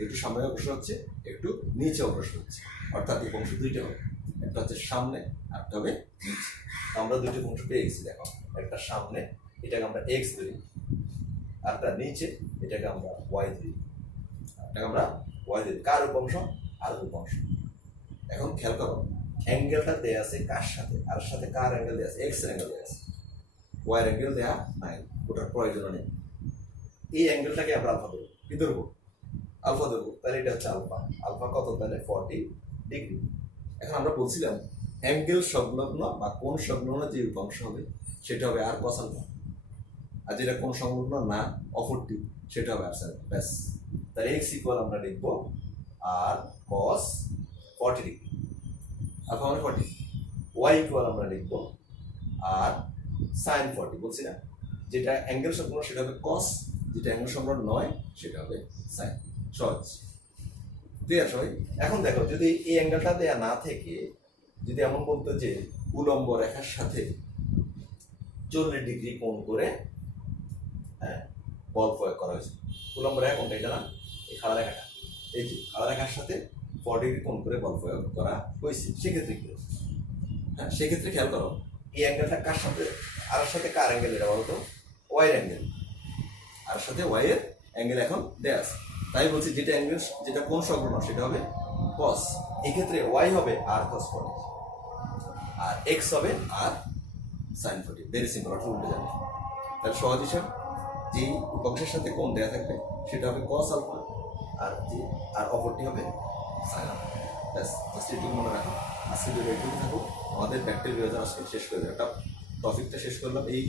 একটু সামনে অগ্রসর হচ্ছে, একটু নিচে অগ্রসর হচ্ছে, অর্থাৎ এই অংশ দুইটা হবে, একটা হচ্ছে সামনে, একটা হবে নিচে। আমরা দুইটা অংশ পেয়ে গেছি। দেখো, একটা সামনে, এটাকে আমরা এক্স ধরি, আরটা নিচে, এটাকে আমরা ওয়াই ধরি, এটাকে আমরা ওয়াই ধরি। কার উপাংশ? আর উপাংশ। এখন খেয়াল করো, অ্যাঙ্গেলটা দেয়া আছে কার সাথে? আর সাথে কার অ্যাঙ্গেল দেয়া আছে? এক্স এর অ্যাঙ্গেল দেয়া আছে, ওয়াই এর অ্যাঙ্গেল দেয়া নাই, ওটার প্রয়োজন নেই। এই অ্যাঙ্গেলটাকে আমরা আলফা ধরবো। কি ধরবো? আলফা ধরবো। তাহলে এটা হচ্ছে আলফা। আলফা কত? তাহলে 40 ডিগ্রি। এখন আমরা বলছিলাম অ্যাঙ্গেল সংলগ্ন বা কোণ সংলগ্ন যে উপাংশ হবে সেটা হবে আর কস আলফা, আর যেটা কোণ সংলগ্ন না, অপরটি, সেটা হবে আর সাইন। ব্যাস। তাহলে এক্স ইকুয়াল আমরা লিখবো আর কস 40 ডিগ্রি, আলফা মানে 40। ওয়াই ইকুয়াল আমরা লিখবো আর সাইন 40। বলছি না, যেটা অ্যাঙ্গেল সংলগ্ন সেটা হবে কস, যেটা অ্যাঙ্গেল সংলগ্ন নয় সেটা হবে সাইন। সহজ, ক্লিয়ার সবাই? এখন দেখো, যদি এই অ্যাঙ্গেলটা দেয়া না থেকে যদি এমন বলতো যে উলম্ব রেখার সাথে 40 ডিগ্রি কোণ করে, হ্যাঁ, বল প্রয়োগ করা হয়েছে। উলম্ব রেখা কোনটা? এটা না, এই খাড়া রেখাটা, এই যে খাড়া রেখার সাথে 40 ডিগ্রি কোণ করে বল প্রয়োগ করা হয়েছে, সেক্ষেত্রে কি? হ্যাঁ, সেক্ষেত্রে খেয়াল করো, এই অ্যাঙ্গেলটা কার সাথে? আর সাথে কার অ্যাঙ্গেল? এটা বলতো ওয়াই অ্যাঙ্গেল, আর সাথে ওয়াই এর অ্যাঙ্গেল এখন দেয়া আছে। তাই বলছি যেটা অ্যাঙ্গেল, যেটা কোণ সংলগ্ন সেটা হবে কস। এক্ষেত্রে ওয়াই হবে আর কস 40, আর এক্স হবে আর সাইন 40। ভেরি সিম্পল, অর্থ উল্টে যাবে। তাহলে সহজ হিসাব, যে উপাংশের সাথে কোণ দেয়া থাকবে সেটা হবে কস আলফা, আর অপরটি হবে সাইন আলফা। ব্যাস, জাস্ট এটুকু মনে রাখো। আজকে যদি এটুকু থাকো, আমাদের ব্যাকটেরিয়া বিভাজন আজকে শেষ করে দেবে। একটা টপিকটা শেষ করলাম। এই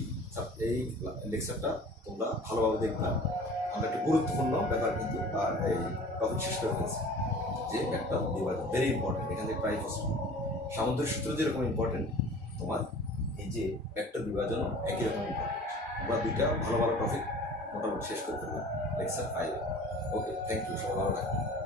লেকচারটা তোমরা ভালোভাবে দেখবা। আমরা একটা গুরুত্বপূর্ণ ব্যাপার কিন্তু এই টপিক শেষ করে ফেলেছি। যে ভেক্টর বিভাজন ভেরি ইম্পর্টেন্ট। এখান থেকে প্রায় প্রশ্ন, সামুদ্রিক সূত্র যেরকম ইম্পর্টেন্ট, তোমার এই যে ভেক্টর বিভাজন একই রকম ইম্পর্টেন্ট। আমরা দুইটা ভালো ভালো টপিক মোটামুটি শেষ করে ফেললাম লেকচার 5। ওকে, থ্যাংক ইউ, সবাই ভালো থাকবেন।